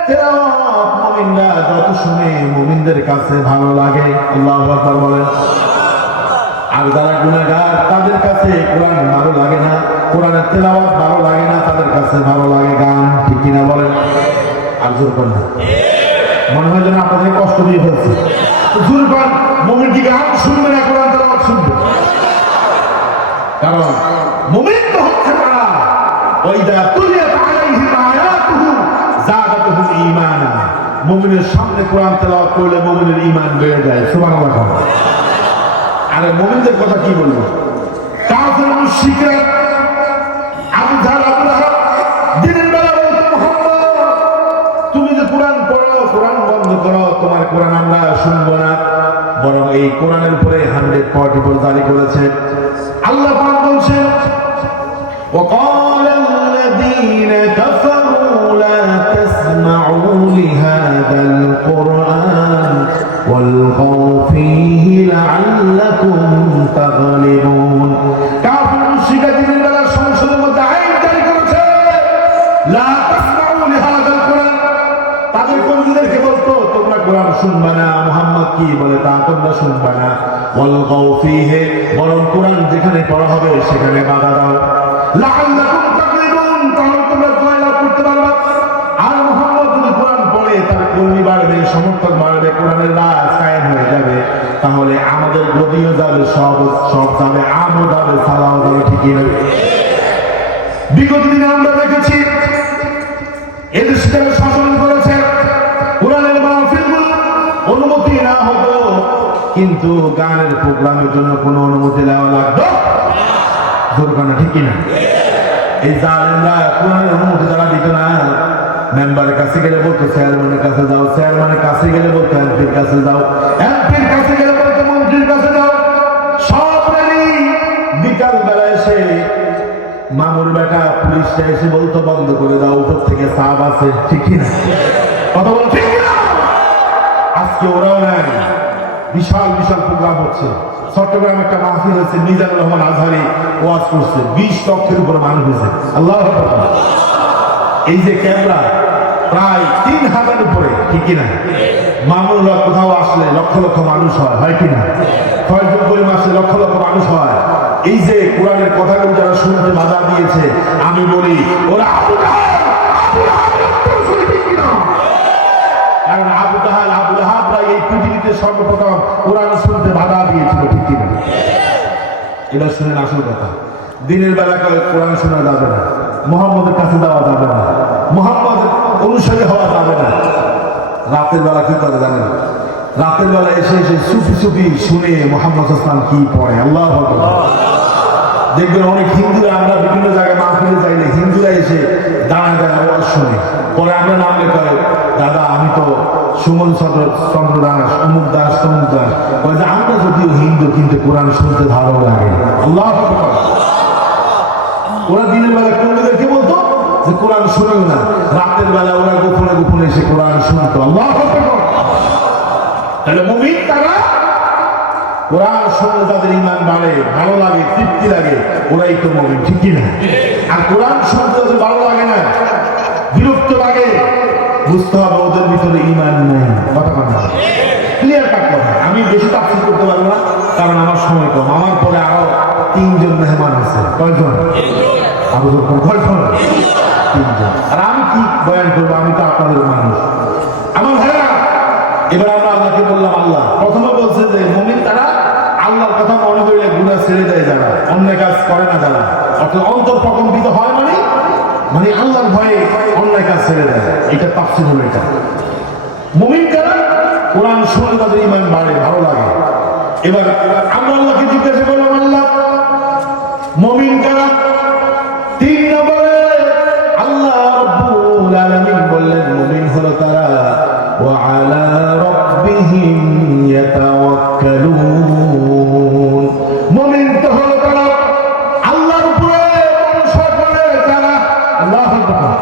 তেলাওয়াত মুমিনরা যত শুনে মুমিনদের কাছে ভালো লাগে, আল্লাহু আকবার বলেন। আর যারা গুনাহগার তাদের কাছে কোরআন ভালো লাগে না, কোরআনের তেলাওয়াত ভালো লাগে না, তাদের কাছে ভালো লাগে গান, ঠিক কিনা বলেন? আর জোর করেন, মনে হয় যেন আপনাদের কষ্ট দিয়ে ফেলছে। জোর করেন, মুমিন কি গান শুনবে না কোরআন তেলাওয়াত শুনবে? কারণ মুমিন তো হচ্ছে তারা ওয়াইদা তুলিয়াত আলাইহিম আয়াতুহু যাদাতুহুম ঈমানা। মুমিনের সামনে কোরআন তেলাওয়াত করলে মুমিনের ঈমান বেড়ে যায়। সুবহানাল্লাহ। আরে মুমিনদের কথা কি বলবো? কাফের মুশরিকরা আবু জাহল আবু লাহাব দিনের বেলা বলতো মুহাম্মদ তুমি যে কোরআন পড়ো, কোরআন বন্ধ করো, তোমার কোরআন আমরা শুনবো না, বরং এই কোরআনের উপরে 100% জারি করেছে। আল্লাহ পাক বলছেন وقال الذين كفروا لا تسمعوا لهذا القرآن والغوا فيه لعلكم تغلبون। কাফির মুশরিকরা দিনের বেলা সংসদের মধ্যে আইন জারি করেছে লা তাসমাউ লিহাযাল কোরআন, তাদের কর্মীদেরকে বলতো তোমরা কোরআন শুনবা না, মুহাম্মদ কি বলে তা তোমরা শুনবা না, ওয়ালগাউ ফীহি, বরং কোরআন যেখানে পড়া হবে সেখানে বাধা দাও, লাআল্লাকুম তাগলিবুন, তাহলে তোমরা জয়লাভ করতে পারবে। আর মুহাম্মদ যদি কোরআন পড়ে তার কর্মী বাড়বে, সমর্থক বাড়বে, কোরআনের রাজ কায়েম হয়ে যাবে, তাহলে আমাদের গদিও যাবে, সব যাবে, আমও যাবে, সালাও যাবে, ঠিক না? বিগত দিনে আমরা দেখেছি এদেশে যারা শাসন করেছে কোরআনের মাহফিলগুলো অনুমতি না হতো, কিন্তু গানের প্রোগ্রামের জন্য কোনো অনুমতি নেওয়া লাগতো দুর্ঘটনা, ঠিক কিনা? এই জালেমরা কোরআনের অনুমতি তারা দিত না। মেম্বারের কাছে গেলে বলতো চেয়ারম্যানের কাছে যাও, চেয়ারম্যানের কাছে গেলে বলতো এমপির কাছে যাও, এমপির কাছে গেলে বলতো মন্ত্রীর কাছে যাও। সব রেডি, বিকাল বেলা এসে দারবিশটা এসে বলতো বন্ধ করে দাও, উপর থেকে সাহাব আছে, ঠিক না? কথা বলো ঠিক না? আজকে ওরাও নেয়, বিশাল বিশাল প্রোগ্রাম হচ্ছে। চট্টগ্রামে একটা মাহফিল হয়েছে, মিজানুর রহমান আজহারি ওয়াজ করছে, 20 লক্ষের উপরে মানুষ হয়েছে। আল্লাহু আকবার। এই যে ক্যামেরা প্রায় 3000 উপরে, ঠিক কিনা? মামুনুল্লাহ কোথাও আসলে লক্ষ লক্ষ মানুষ হয়, হয় কিনা? ফয়জুল করিম আসলে লক্ষ লক্ষ মানুষ হয়। এই যে কোরআনের কথাগুলো যারা শুনতে বাধা দিয়েছে, আমি বলি ওরা আবু লাহাবরা এই পৃথিবীতে সর্বপ্রথম কোরআন শুনতে বাধা দিয়েছিল, ঠিক কিনা? এটা শুনেন আসল কথা। দিনের বেলা কোরআন শোনা যাবে না, মুহাম্মদের কাছে যাওয়া যাবে না, মুহাম্মদের অনুসারী হওয়া যাবে না। রাতের বেলা কি করে জানেন? রাতের বেলা এসে এসে চুপি চুপি শুনে মুহাম্মদ ইসলাম কি পড়ে। আল্লাহু আকবার। দেখবেন অনেক হিন্দুরা, আমরা বিভিন্ন জায়গায় মাহফিলে যাইলে হিন্দুরা এসে দাঁড়ায় দাঁড়ায় আওয়াজ শুনে, পরে আমরা নামলে কয় দাদা আমি তো সুমন চন্দ্র দাস, অমুক দাস, তমুক দাস। বলে যে আমরা যদিও হিন্দু কিন্তু কোরআন শুনতে ভালো লাগে। আল্লাহু আকবার। ওরা দিনের বেলা কোনদিকে বলতো যে কোরআন শুনেও না, রাতের বেলা ওরা গোপনে গোপনে এসে কোরআন শুনতো। আল্লাহু আকবার। তাহলে মুমিন তারা, কোরআন শুনলে তাদের ঈমান বাড়ে, ভালো লাগে, তৃপ্তি লাগে, ওরাই তো মুমিন, ঠিক কি না? আর কোরআন শুনতে তাদের ভালো লাগে না, বিরক্ত লাগে, বুঝতে হবে ওদের ভিতরে ঈমান নেই। কথা কথা ক্লিয়ার কাট কথা। আমি বেশি তাফসীর করতে পারবো না, কারণ আমার সময় কম। আমার পরে আরো 3 জন মেহমান আছে। কয়জন? আবু বকর। কয়জন? 3 জন। আর আমি কি বয়ান করবো? আমি তো আপনাদের মানুষ। আমার ভাইরা, এবার আমরা আল্লাহকে বললাম আল্লাহ। প্রথমে বলছে যে মুমিন তারা আল্লাহর কথা মনে করিলে গুনাহ ছেড়ে দেয় যারা, অন্যায় কাজ করে না যারা, অর্থাৎ অন্তর প্রকম্পিত হয়, মানে আল্লাহর ভয়ে অন্যায় কাজ ছেড়ে দেয়। এটা তাফসীর হলো। এটা মুমিন কারা? কোরআন শুনলে তাদের ঈমান বাড়ে, ভালো লাগে। এবার আমরা আল্লাহকে জিজ্ঞাসা করলাম আল্লাহ মুমিন কারা? 3 নম্বরে আল্লাহ রাব্বুল আলামিন বললেন মুমিন হলো তারা ওয়া আলা রাব্বিহিম ইয়াতাওয়াক্কালুন। মুমিন তো হলো তারা আল্লাহর উপরে ভরসা করে যারা। আল্লাহু আকবার।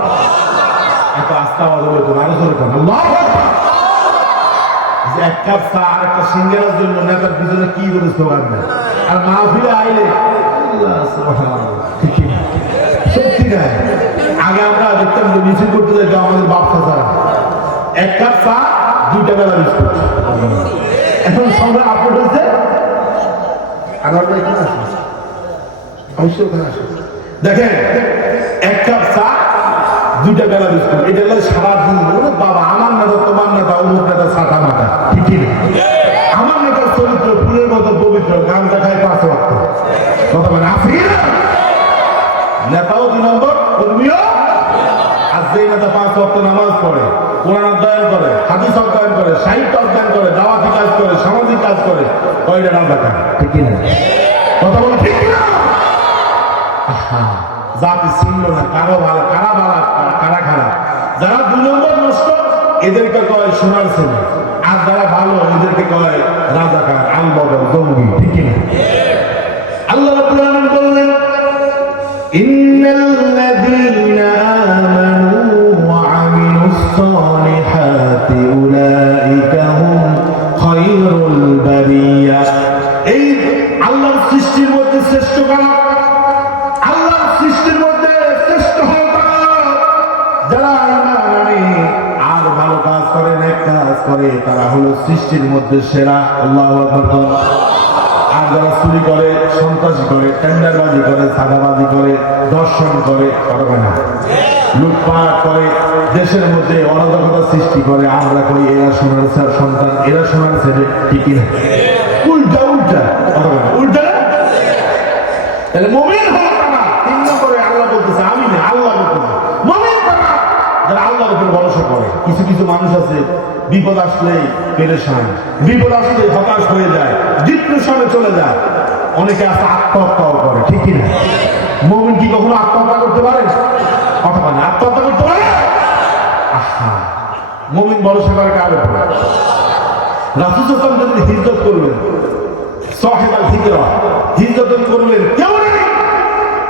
এত আস্থা বলে তো আরো জোরে করুন আল্লাহু আকবার। যে এক কাপ চা আর একটা সিঙ্গারার জন্য নেতার পিছনে কি করে স্লোগান দেয়, আর মাহফিলে আইলে আল্লাহ সুবহানাল্লাহ, ঠিক না? সত্যি না? আগে আমরা দেখতাম যে মিছিল করতে যাই আমাদের বাপ চাচারা, 1 কাপ চা 2টা বেলা বিস্কুট। এখন সংখ্যা আপলোড হয়েছে, আর আমরা এখানে আসি, অবশ্যই ওখানে আসি। দেখেন 1 কাপ চা 2টা বেলা বিস্কুট, এটা হলো সারাদিন। বাবা আমার নেতা, তোমার নেতা, অমুক নেতা ছাতা মাথা, ঠিক না? আমার নেতার চরিত্র ফুলের মতো পবিত্র, গান দেখায় 5 ওয়াক্ত। কথা বলে আসি না? নেতাও 2 নম্বর, কর্মীও। আর যে নেতা 5 ওয়াক্ত নামাজ পড়ে, কোরআন অধ্যয়ন করে, হাদিস অধ্যয়ন করে, সাহিত্য অধ্যয়ন করে, দাওয়াতি কাজ করে, সামাজিক কাজ করে, কয়টা নাম দেখায়, ঠিক না? কথা বলে ঠিক না? জাতি চিনল না কারো ভালো, কারা ভালো, কারা খারাপ। যারা 2 নম্বর নষ্ট, এদেরকে কয় সোনার ছেলে, আর যারা ভালো এদেরকে কয় রাজাকার, আলবদর, জঙ্গি, ঠিক না? আল্লাহ রাব্বুল আলামিন বললেন ইন্নাল্লাযীনা আমানু ওয়া আমিলুস সালিহাতি উলাইকা হুম খায়রুল বারিয়া। এই আল্লাহর সৃষ্টির মধ্যে শ্রেষ্ঠ কারা? আল্লাহর সৃষ্টির মধ্যে শ্রেষ্ঠ হল যারা ঈমান আনে আর ভালো কাজ করে, নেক কাজ করে, তারা হলো সৃষ্টির মধ্যে সেরা। আল্লাহু আকবার। আর যারা চুরি করে, সন্ত্রাসী করে, টেন্ডারবাজি করে, চাঁদাবাজি করে, দর্শন করে, পারবে না, লুটপাট করে, দেশের মধ্যে অরাজকতা সৃষ্টি করে, আমরা করি এরা সোনার সন্তান, এরা সোনার ছেলে, ঠিক না? উল্টা উল্টা উল্টা। তাহলে মুমিন হলো তারা। 3 নম্বরে আল্লাহ বলতেছে, আমি না, আল্লাহ বলতেছে মুমিন তারা যারা আল্লাহর উপর ভরসা করে। কিছু কিছু মানুষ আছে বিপদ আসলে পেরেশান, বিপদ আসলে হতাশ হয়ে যায়, ডিপ্রেশনে চলে যায়। অনেকে আছে আত্মহত্যাও করে, ঠিক না? মুমিন কি কখনো আত্মহত্যা করতে পারে? কথা বলে আত্মহত্যা করতে পারে? আহা, মুমিন ভরসা করে কার উপরে? রাসূল সাল্লাল্লাহু আলাইহি ওয়াসাল্লাম হিজরত করবেন, সাহেবাল হিজরা হিজরত করলেন, কেউ নেই,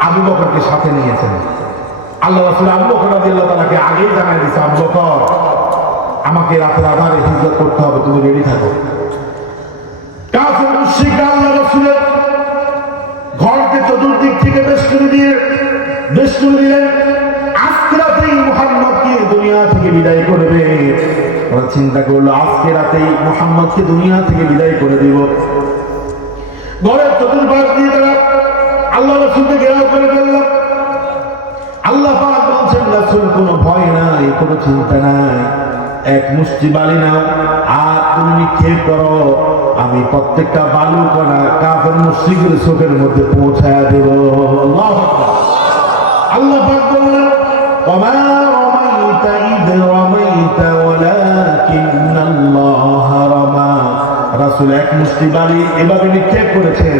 আবু বকরকে সাথে নিয়েছেন। আল্লাহ রাসূল আবু বকর রাদিয়াল্লাহু তাআলাকে আগেই জানাই দিয়েছে, আবু বকর আমাকে রাতের আধারে হিজরত করতে হবে, তুমি রেডি থাকো। কাফের মুশরিকরা আল্লাহ রাসূলের ঘরকে চতুর্দিক থেকে বেষ্টনী দিলেন। আজকে রাতেই মুহাম্মদকে দুনিয়া থেকে বিদায় করবে। ওরা চিন্তা করলো আজকে রাতেই মুহাম্মদকে দুনিয়া থেকে বিদায় করে দিব। ঘরের চতুর্পাশ দিয়ে তারা আল্লাহ রাসূলকে ঘেরাও করে ফেলল। আল্লাহ পাক বলছেন, রাসূল কোনো ভয় নাই, কোনো চিন্তা নাই, এক মুষ্টি বালি নাও আর তুমি নিক্ষেপ করো, আমি প্রত্যেকটা বালু কণা কাফের মুশরিকদের চোখের মধ্যে পৌঁছায়া দেব। আল্লাহু আকবার। আল্লাহ পাক বললেন, ওমা রামাইতা ইয রামাইতা ওয়ালাকিন্নাল্লাহা রামা। রাসূল এক মুষ্টি বালি এভাবে নিক্ষেপ করেছেন,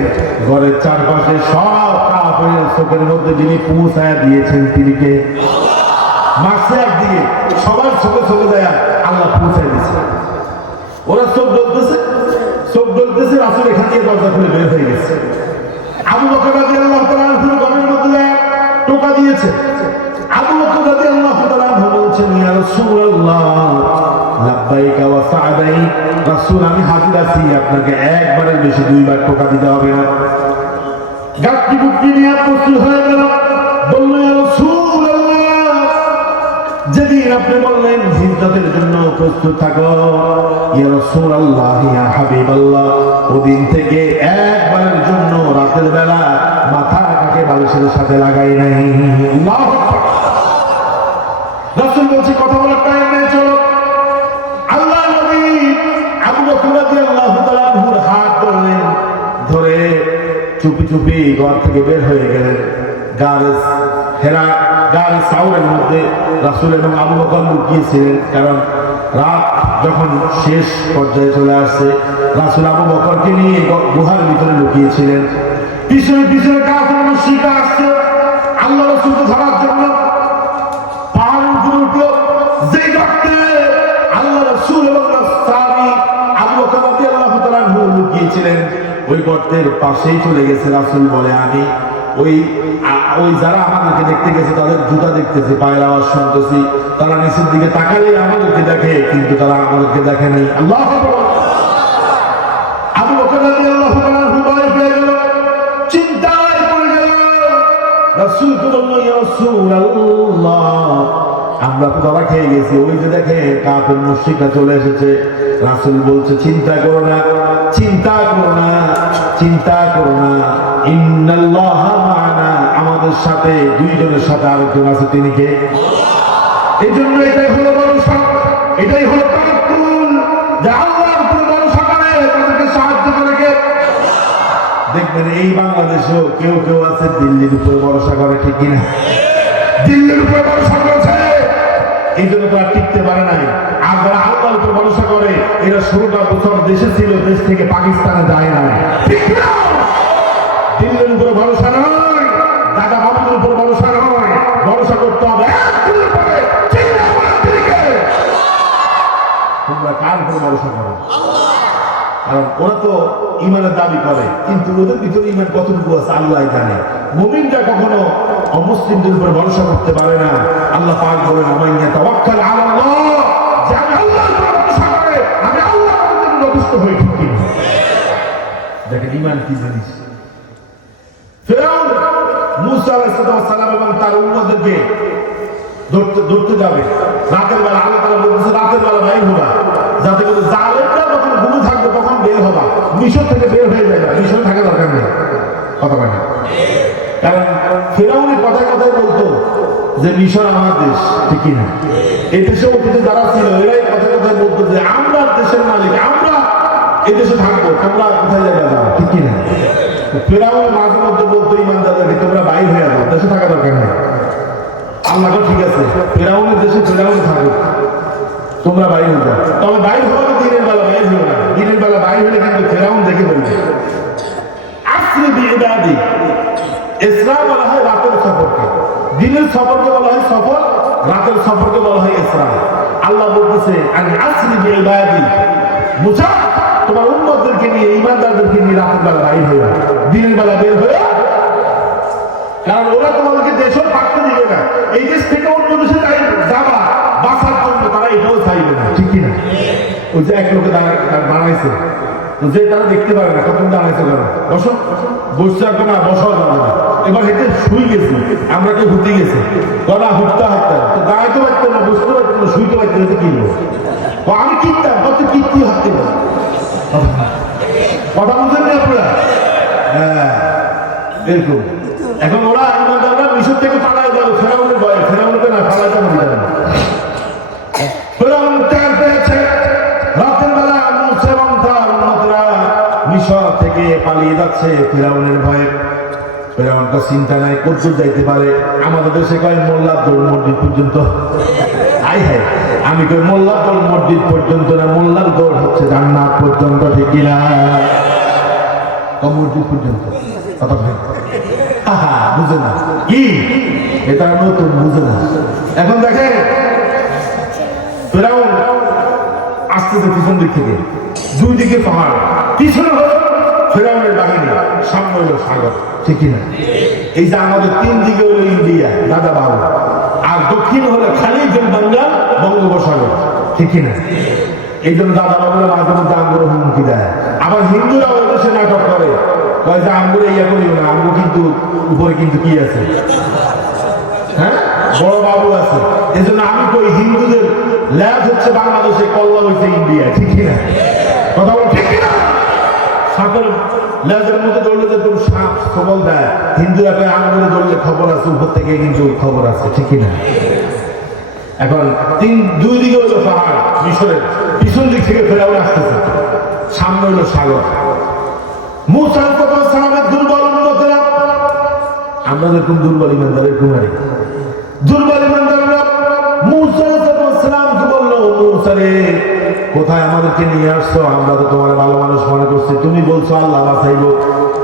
ঘরের চারপাশে সব কাফেরের চোখের মধ্যে যিনি পৌঁছায়া দিয়েছেন তিনি কে? মাসে একদিকে সবার চোখে চোখে দেয় আল্লাহ পৌঁছায় দিয়েছে। ওরা চোখ জ্বলতেছে, রাসূল এখান থেকে দরজা খুলে বের হয়ে গেছে। আবু বকর রাদিয়াল্লাহু তাআলা আনহু ঘরের মধ্যে টোকা দিয়েছে। আবু বকর রাদিয়াল্লাহু তাআলা আনহু বলছেন, ইয়া রাসূলুল্লাহ লাব্বাইকা ওয়া সা'দাইক। রাসূল আমি হাজির আছি, আপনাকে একবারের বেশি দুইবার টোকা দিতে হবে না। গাছটি বুকটি নিয়ে প্রস্তুত হয়ে গেল, বলল, ইয়া রাসূলুল্লাহ যেদিন আপনি বললেন হিজরতের জন্য প্রস্তুত থাকো, ইয়া রাসূলুল্লাহ ইয়া হাবিবাল্লাহ ওদিন থেকে একবারের জন্য রাতের বেলা মাথাটাকে বালিশের সাথে লাগাই নাই। আল্লাহু আকবার। রাসূল বলছে কথা বলার টাইম নেই, চলো। আল্লাহ নবী আবু বকর রাদিয়াল্লাহু তাআলা আনহুর হাত ধরলেন, ধরে চুপি চুপি ঘর থেকে বের হয়ে গেলেন। গারে সাউরের মধ্যে রাসূল এবং আবু বকর লুকিয়েছিলেন, কারণ রাত যখন শেষ পর্যায়ে চলে আসছে রাসূল আবু বকরকে নিয়ে গুহার ভিতরে লুকিয়েছিলেন। পিছনে পিছনে কাফের মুশরিকরা আসছে আল্লাহ রাসূলকে ধরার জন্য। পাহাড়ের উপরে উঠলো, যেই রাতে আল্লাহ রাসূল এবং সাহাবী আবু বকর রাদিয়াল্লাহু তাআলা আনহু লুকিয়েছিলেন, ওই গর্তের পাশেই চলে গেছে। রাসূল বলে, আমি ওই যারা আমাদেরকে দেখতে গেছে তাদের জুতা দেখতেছি, পায়ের আওয়াজ শুনতেছি, তারা নিচের দিকে তাকালে আমাদেরকে দেখে, কিন্তু তারা আমাদেরকে দেখেনি। আল্লাহু আকবার। আবু বকর রাদিয়াল্লাহু তাআলা ভয় পেয়ে গেল, চিন্তায় পড়ে গেল। রাসূলকে বলল, ইয়া রাসূলুল্লাহ আমরা তো ধরা খেয়ে গেছি, ওই যে দেখে কাফের মুশরিকরা চলে এসেছে। রাসূল বলছে, চিন্তা করো না, চিন্তা করো না, চিন্তা করো না, ইন্নাল্লাহা মা'ানা আমাদের সাথে দুইজনের সাথে আরেকজন আছে, তিনি কে? এই জন্য এটাই হলো ভরসা, এটাই হলো তাওয়াক্কুল, যে আল্লাহর উপর ভরসা করে তাদেরকে সাহায্য করে কে? দেখবেন এই বাংলাদেশেও কেউ কেউ আছে দিল্লির উপর ভরসা করে, ঠিক কিনা? দিল্লির উপর ভরসা করেছে, এই জন্য তারা টিকতে পারে নাই। আর যারা আল্লাহর উপর ভরসা করে এরা 16টা বছর দেশে ছিল, দেশ থেকে পাকিস্তানে যায় না, ঠিক না? দিল্লির উপর ভরসা নয়, দাদা বাবুদের উপর ভরসা নয়, ভরসা করতে হবে তোমরা কার উপর ভরসা করো? কারণ ওরা তো ইমানের দাবি করে, কিন্তু ওদের ভিতরে ইমান কতটুকু আছে আল্লাহ জানে। মুমিনরা কখনো অমুসলিমদের উপর ভরসা করতে পারে না। আল্লাহ পাক বলেন, আমাইয়া তাওয়াক্কাল আলাল্লাহ, যে আমি আল্লাহর উপর ভরসা করে আমি আল্লাহর উপর নতুষ্ট হই, ঠিক কি? দেখেন ইমান কি জিনিস। ফিরআউন মুসা আলাইহিস সালাম এবং তার উম্মতদেরকে ধরতে যাবে রাতের বেলা। আল্লাহ তাআলা বলতেছে, রাতের বেলা বাইর হবা, যাতে করে জালেমরা যখন ঘুমে থাকবে তখন বের হবা, মিশর থেকে বের হয়ে যাবে, মিশরে থাকা দরকার নেই। কথা বলে না, কারণ ফিরআউনের কথায় কথায় বলতো যে মিশর আমার দেশ, ঠিক না? এই দেশে অতীতে যারা ছিল এরাই কথায় কথায় বলতো যে আমরা দেশের মালিক, আমরা এই দেশে থাকবো, তোমরা কোথায় যাবে যাও, ঠিক না? ফিরআউন মাঝে মধ্যে বলতো ইমানদারদেরকে, তোমরা বাইর হয়ে যাও, দেশে থাকা দরকার নেই। আল্লাহ ঠিক আছে, ফিরআউনের দেশে ফিরআউন থাকুক, তোমরা বাইর হয়ে যাও। তবে বাইর হওয়াকে দিনের বেলা বাইর হয়ে না, দিনের বেলা বাইর হলে কিন্তু ফিরআউন দেখে বলবে। আসরি বিইবাদি, ইসরা বলা হয় রাতের সফরকে, দিনের সফরকে বলা হয় সফর, রাতের সফরকে বলা হয় ইসরা। আল্লাহ বলতেছে, আমি আসরি বিইবাদি, মুসা তোমার উম্মতদেরকে নিয়ে, ঈমানদারদেরকে নিয়ে রাতের বেলা বাইর হয়ে, দিনের বেলা বের হয়ে কারণ ওরা তোমাদেরকে দেশও থাকতে দিবে না, এই দেশ থেকে অন্য দেশে যাবা বাঁচার জন্য তারা এটাও চাইবে না, ঠিক কিনা? ওই যে এক লোকে বানাইছে, যে তারা দেখতে পারে না কখন দাঁড়াইছে, কেন বসো, বসতে রাখো না, বসাও যাবে না। এবার হেঁটে শুই গেছি, আমরা কেউ ঘুরতে গেছে, গলা হুটতে হাঁটতে তো দাঁড়াইতে পারতো না, বসতে পারতো না, শুইতে পারতো না, কি আমি কিনতাম কত কীর্তি হাঁটতে পারি, কথা বুঝেন না আপনারা? হ্যাঁ এরকম। এখন ওরা ইমানদাররা মিশর থেকে পালায় যাবে ফেরাউনের ভয়ে, ফেরাউনকে না পালাইতে পারবে না। ফেরাউন ত্যাগ পেয়েছে, রাতের বেলা মুসা এবং তার উম্মতরা মিশর থেকে পালিয়ে যাচ্ছে ফেরাউনের ভয়ে। ফেরাউনটা চিন্তা নাই কদ্দূর যাইতে পারে, আমাদের দেশে কয় মোল্লাদৌল মসজিদ পর্যন্ত। আই হ্যাঁ, আমি কই মোল্লাদৌল মসজিদ পর্যন্ত না, মোল্লার দৌড় হচ্ছে জান্নাত পর্যন্ত, ঠিক কিনা? মসজিদ পর্যন্ত কথা ভাই বুঝে না কি এটা নতুন, বুঝে না। এখন দেখে ফেরাউন আসতেছে পিছন দিক থেকে, দুই দিকে পাহাড়, পিছনে হলো ফেরাউনের বাহিনী, সামনে হলো সাগর, ঠিক কিনা? এই যে আমাদের তিন দিকে হলো ইন্ডিয়া, দাদা বাবু, আর দক্ষিণ হলো খালি বাংলা, বঙ্গোপসাগর, ঠিক কিনা? এই জন্য দাদা বাবুরা মাঝে মধ্যে আঙ্গুর হুমকি দেয়। আবার হিন্দুরা ওই দেশে নাটক করে, কয় যে আঙ্গুরে ইয়ে করিও না, আঙ্গুর কিন্তু উপরে কিন্তু কি আছে, হ্যাঁ বড় বাবু আছে। এই জন্য আমি কই হিন্দুদের ল্যাব হচ্ছে বাংলাদেশে, কল্লা হয়েছে ইন্ডিয়া, ঠিক কিনা? কথা বলো ঠিক কিনা? সাপের লেজের মধ্যে দৌড়লে যে তোর সাপ সবল দেয়, হিন্দুরা কয় আঙ্গুরে দৌড়লে খবর আছে, উপর থেকে কিন্তু খবর আছে, ঠিক কিনা? এখন দুই দিকে হলো পাহাড় মিশরের, পিছন দিক থেকে ফেরাউন আসতেছে, সামনে হলো সাগর। মুসা আলাইহিস সালামের দুর্বল উম্মতেরা, আমরা যেরকম দুর্বল ইমানদারের কুমারী, দুর্বল ইমানদাররা মুসা আলাইহিস সালামকে বলল, মুসা রে কোথায় আমাদেরকে নিয়ে আসছো? আমরা তো তোমার ভালো মানুষ মনে করছি, তুমি বলছো আল্লাহ বাঁচাইব।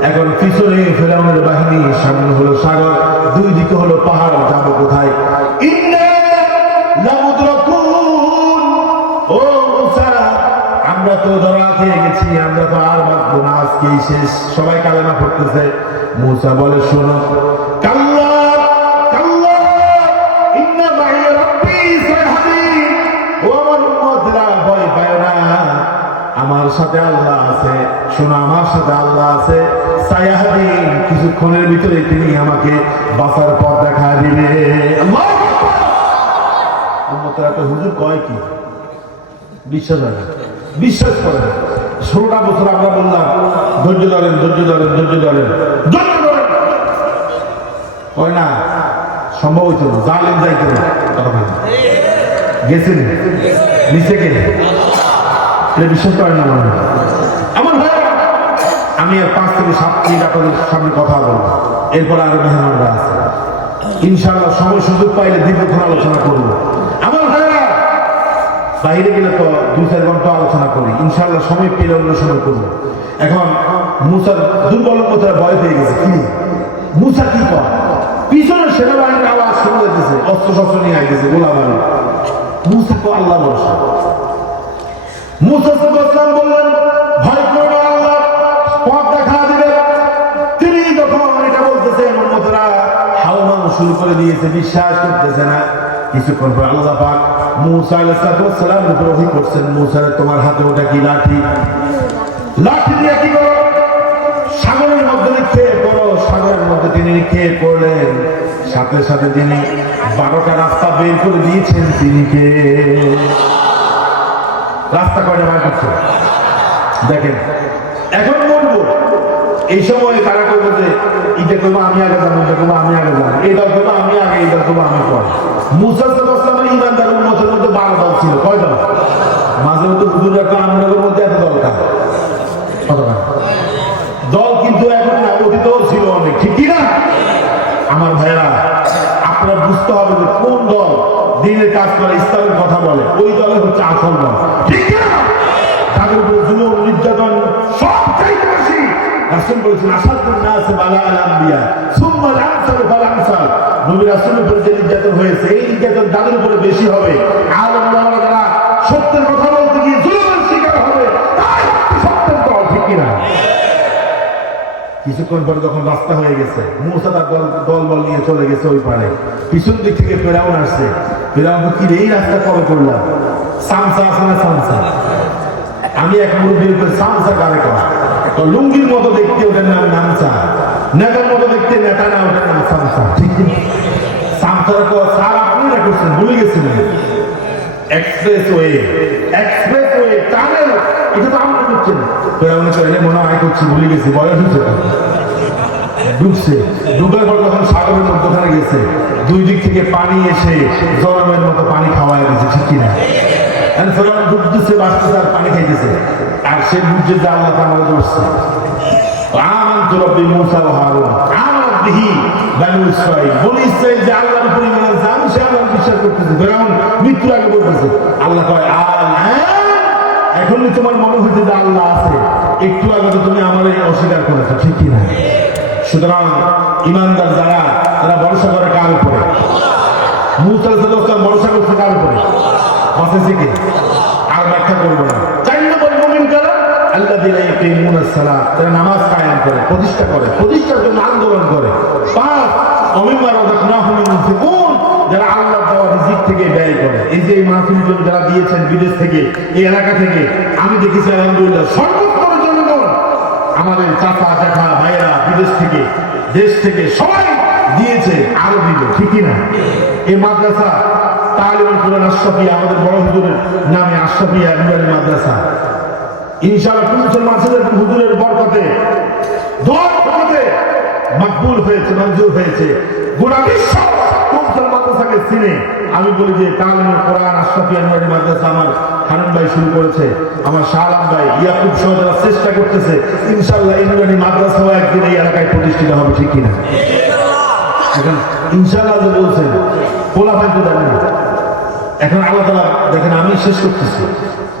এখন পিছনে ফেরাউনের বাহিনী, সামনে হলো সাগর, দুই দিকে হলো পাহাড়, যাবো কোথায়? ও মুসা, আমরা তো ধরা খেয়ে গেছি, আমরা তো আর বাঁচবো না, আজকেই শেষ। সবাই কালেমা পড়তেছে। মুসা বলে, শোনো, কাল্লা কাল্লা ইন্না মাই রাব্বি সায়াহদিন, ও আমার উম্মতরা ভয় পায় না, আমার সাথে আল্লাহ আছে। শোনো, আমার সাথে আল্লাহ আছে, সায়াহদিন, কিছুক্ষণের ভিতরে তিনি আমাকে বাঁচার পথ দেখা দিবে। আল্লাহু আকবার। উম্মতরা তো হুজুর কয় কি বিশ্বাস হয় না, বিশ্বাস করে না। 16টা বছর আমরা বললাম ধৈর্য ধরেন, ধৈর্য ধরেন, ধৈর্য ধরেন, ধৈর্য ধরেন, কয় না, সম্ভব হইত না, জালেম যাইতে না, গেছেন নিচে গেলে এটা বিশ্বাস করেন না মনে হয় আমার ভাই। আমি আর 5 থেকে 7 মিনিট আপনাদের সামনে কথা বলবো, এরপর আরো মেহমানরা আছে, ইনশাআল্লাহ সময় সুযোগ পাইলে দীর্ঘক্ষণ আলোচনা করবো। আমার ভাইরা বাইরে গেলে তো 2-4 ঘন্টা আলোচনা করি, ইনশাআল্লাহ সময় পেলে অন্য সময় করবো। এখন মুসার দুর্বলতার ভয় পেয়ে গেছে, কি মুসা কি কর, পিছনে সেনাবাহিনীর আওয়াজ শুনে যেতেছে, অস্ত্র শস্ত্র নিয়ে আসতেছে, গোলাবারুদ। মুসা তো আল্লাহ ভরসা। মুসা সাল্লাল্লাহু বললেন, ভয় করো না, আল্লাহ পথ দেখা দিবে। তিনি যখন এটা বলতেছেন, উম্মতরা হাওমাও শুরু করে দিয়েছে, বিশ্বাস করতেছে না। কিছুক্ষণ পর আল্লাহ পাক মুসা আলাইহিস সালামের উপর ওহী করছেন, মুসা তোমার হাতে ওটা কি লাঠি? লাঠি দিয়ে কি করো? সাগরের মধ্যে নিক্ষেপ করো। সাগরের মধ্যে তিনি নিক্ষেপ করলেন, সাথে সাথে তিনি 12টা রাস্তা বের করে দিয়েছেন। তিনি কে? রাস্তা কয়টা বার করছে দেখেন। এখন বলবো, এই সময় তারা করবো যে এটা করবো আমি আগে যাবো, এটা করবো আমি আগে যাবো, এটা করবো আমি আগে, এটা করবো আমি পরে। মুসা সাল্লাল্লাহু ইমানদার উম্মতের মধ্যে 12 দল ছিল, কয় দল? মাঝে মধ্যে হুজুররা আমাদের মধ্যে এত দরকার দল, কিন্তু এখন না, অতীতও ছিল অনেক, ঠিক কিনা? আমার ভাইয়েরা, আপনারা বুঝতে হবে যে কোন দল দিনের কাজ করে, ইসলামের কথা বলে, ওই দলে হচ্ছে আসল দল, ঠিক কিনা? তাদের উপরে জুলুম নির্যাতন সব চাইতে বেশি রাসূল বলেছেন, আসাদুন নাস বালা আল আম্বিয়া সুম্মা আল আমসাল ফাল আমসাল। নবী রাসূলের উপরে যে নির্যাতন হয়েছে, এই নির্যাতন তাদের উপরে বেশি হবে। আলেম ওলামারা যারা সত্যের কথা বলতে গিয়ে জুলুমের শিকার হবে, তাই সত্যের দল, ঠিক কিনা? কিছু কিছুক্ষণ পরে যখন রাস্তা হয়ে গেছে, মূসা তার দল বল নিয়ে চলে গেছে ওই পারে, পিছন দিক থেকে ফেরাউন আসছে। ফেরাউন কি এই রাস্তা কবে করলাম? সামসা আছে না সামসা? আমি এক মুরব্বীর উপরে সামসা কারে করা, তো লুঙ্গির মতো দেখতে ওটার নাম নামসা, নেতার মতো দেখতে নেতা না, ওটার নাম সামসা। ঠিক সামসার স্যার আপনি না করছেন, ভুলে গেছেন। এক্সপ্রেসওয়ে, এক্সপ্রেসওয়ে, টানেল, এটা তো আমরা করছেন। ফেরাউন চলে মনে হয় করছি, ভুলে গেছি, বয়স হচ্ছে তো। ডুবছে, ডুবার পর যখন সাগরের মধ্যখানে গেছে, দুই দিক থেকে পানি এসে জনমের মতো পানি খাওয়ায় দিয়েছে, ঠিক কিনা? ফেরাউন ডুবতেছে, বাঁচতেছে আর পানি খাইতেছে, আর সে বুঝছে যে আল্লাহ তাআলা ধরছে। আমানতু বিরব্বি মূসা ওয়া হারুন, আমানাত বিহি বানু ইসরাঈল, বনি ইসরাঈল যে আল্লাহর উপর ঈমান আনছে, আমি সে আল্লাহর বিশ্বাস করতেছি। ফেরাউন মৃত্যুর আগে বলতেছে, আল্লাহ কয় এখন তোমার মনে হচ্ছে যে আল্লাহ আছে, একটু আগে তো তুমি আমার এই অস্বীকার করেছো, ঠিক কিনা? সুতরাং ইমানদার যারা, তারা ভরসা করে কার উপরে? মূসা আলাইহিস সালাম ভরসা করছে কার উপরে? বাঁচেছে কি? আর ব্যাখ্যা করবো না। 4 নম্বর মুমিন কারা? আল্লাযীনা ইয়াকিমুনাস সালাত, তারা নামাজ কায়েম করে, প্রতিষ্ঠা করে, প্রতিষ্ঠার জন্য আন্দোলন করে। 5 ওমিম্মা রাযাকনাহুম ইউনফিকুন, যারা আল্লাহর দেওয়া রিজিক থেকে ব্যয় করে। এই যে এই মাহফিল যারা দিয়েছেন বিদেশ থেকে, এই এলাকা থেকে, আমি দেখেছি আলহামদুলিল্লাহ সর্বস্তরের জনগণ, আমাদের চাচা জ্যাঠা ভাইয়েরা বিদেশ থেকে, দেশ থেকে সবাই দিয়েছে, আরো দিল, ঠিকই না? এই মাদ্রাসা তালিমুল কুরআন আশরাফিয়া, আমাদের বড় হুজুরের নামে আশরাফিয়া নুরানি মাদ্রাসা, ইনশাআল্লাহ কুতুল মাসজিদের হুজুরের বরকতে, দোয়ার বরকতে মকবুল হয়েছে, মঞ্জুর হয়েছে। গোটা বিশ্ব কুতুল মাদ্রাসাকে চিনে। আমি বলি যে তালিমুল কুরআন আশরাফিয়া নুরানি মাদ্রাসা আমার হারুন ভাই শুরু করেছে, আমার শাহ আলম ভাই, ইয়াকুব সহ যারা চেষ্টা করতেছে, ইনশাআল্লাহ এই নুরানি মাদ্রাসাও একদিন এই এলাকায় প্রতিষ্ঠিত হবে, ঠিক কিনা? এখন ইনশাআল্লাহ যে বলছেন, খোলা ভাই তো জানেন। এখন আল্লাহ তাআলা দেখেন, আমি শেষ করতেছি,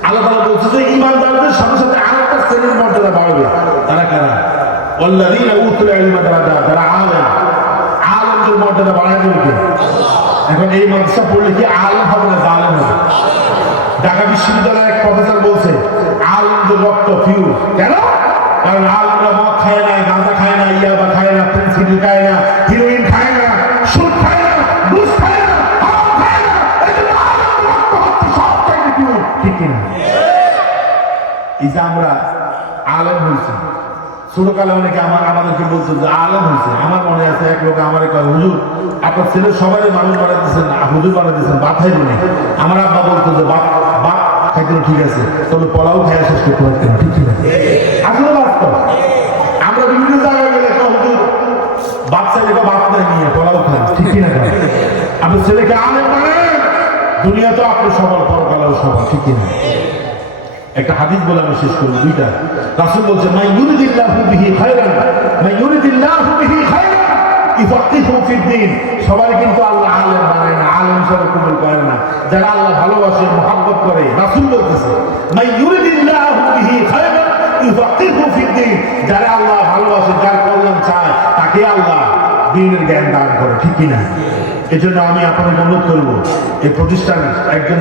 আল্লাহ তাআলা বলছে যে ঈমানদারদের সাথে সাথে আরেকটা শ্রেণীর মর্যাদা বাড়বে। তারা কারা? ওয়াল্লাযীনা উতুল ইলমা দারাজাত, যারা আলেম, আলেমদের মর্যাদা বাড়ায় দেবে কে? এখন এই মাদ্রাসা পড়লে কি আলেম হবে না জালেম হবে? ঢাকা বিশ্ববিদ্যালয়ের এক প্রফেসর বলছে আলেমদের রক্ত ফিউজ। কেন? কারণ আলেমরা মদ খায় না, গাঁজা খায় না, ইয়াবা খায় না, ফেন্সিডিল খায় না, হিরোইন খায় না, সুদ খায় না, ঘুষ খায় না, হারাম খায় না। এজন্য আলেমদের রক্ত হচ্ছে সবচেয়ে ফিউজ, ঠিক কিনা? এই যে আমরা আলেম হয়েছি, ছোটকালে অনেকে আমাদেরকে বলতো যে আলেম হয়েছে। আমার মনে আছে এক লোক আমার কয়, হুজুর আপনার ছেলে সবাই মানুষ বানাইতেছেন, হুজুর বানাইতেছেন, ভাত খাইব না। আমার আব্বা বলতো যে ভাত খাইতে ঠিক আছে, তবে পোলাও খাইয়া শেষ করতে পারতেন, ঠিক কিনা? আসলে বাস্তব। আমরা বিভিন্ন জায়গায় গেলে হুজুর বাচ্চা লেখা ভাত নাই নিয়ে পোলাও খান, ঠিক কিনা? আপনার ছেলেকে আলেম বানান, দুনিয়া তো আপনি সবার, পরকালেও সবার, ঠিক কিনা? একটা হাদিস বলে আমি শেষ করব, দুইটা। রাসূল বলছেন, মান ইউরিদিল্লাহু বিহি খায়রান, মান ইউরিদিল্লাহু বিহি খায়রান ইফাক্কিহু ফিদ্দীন। সবাই কিন্তু আল্লাহ আলেম বানায় না, আলেম হিসেবে কবুল করে না। যারা আল্লাহ ভালোবাসে, মুহাব্বত করে, রাসূল বলতেছে মান ইউরিদিল্লাহু বিহি খায়রান ইফাক্কিহু ফিদ্দীন, যারা আল্লাহ ভালোবাসে, যার কল্যাণ চায়, তাকে আল্লাহ দ্বীনের জ্ঞান দান করে, ঠিক কিনা? এজন্য আমি আপনাদের অনুরোধ করব, এই প্রতিষ্ঠান একজন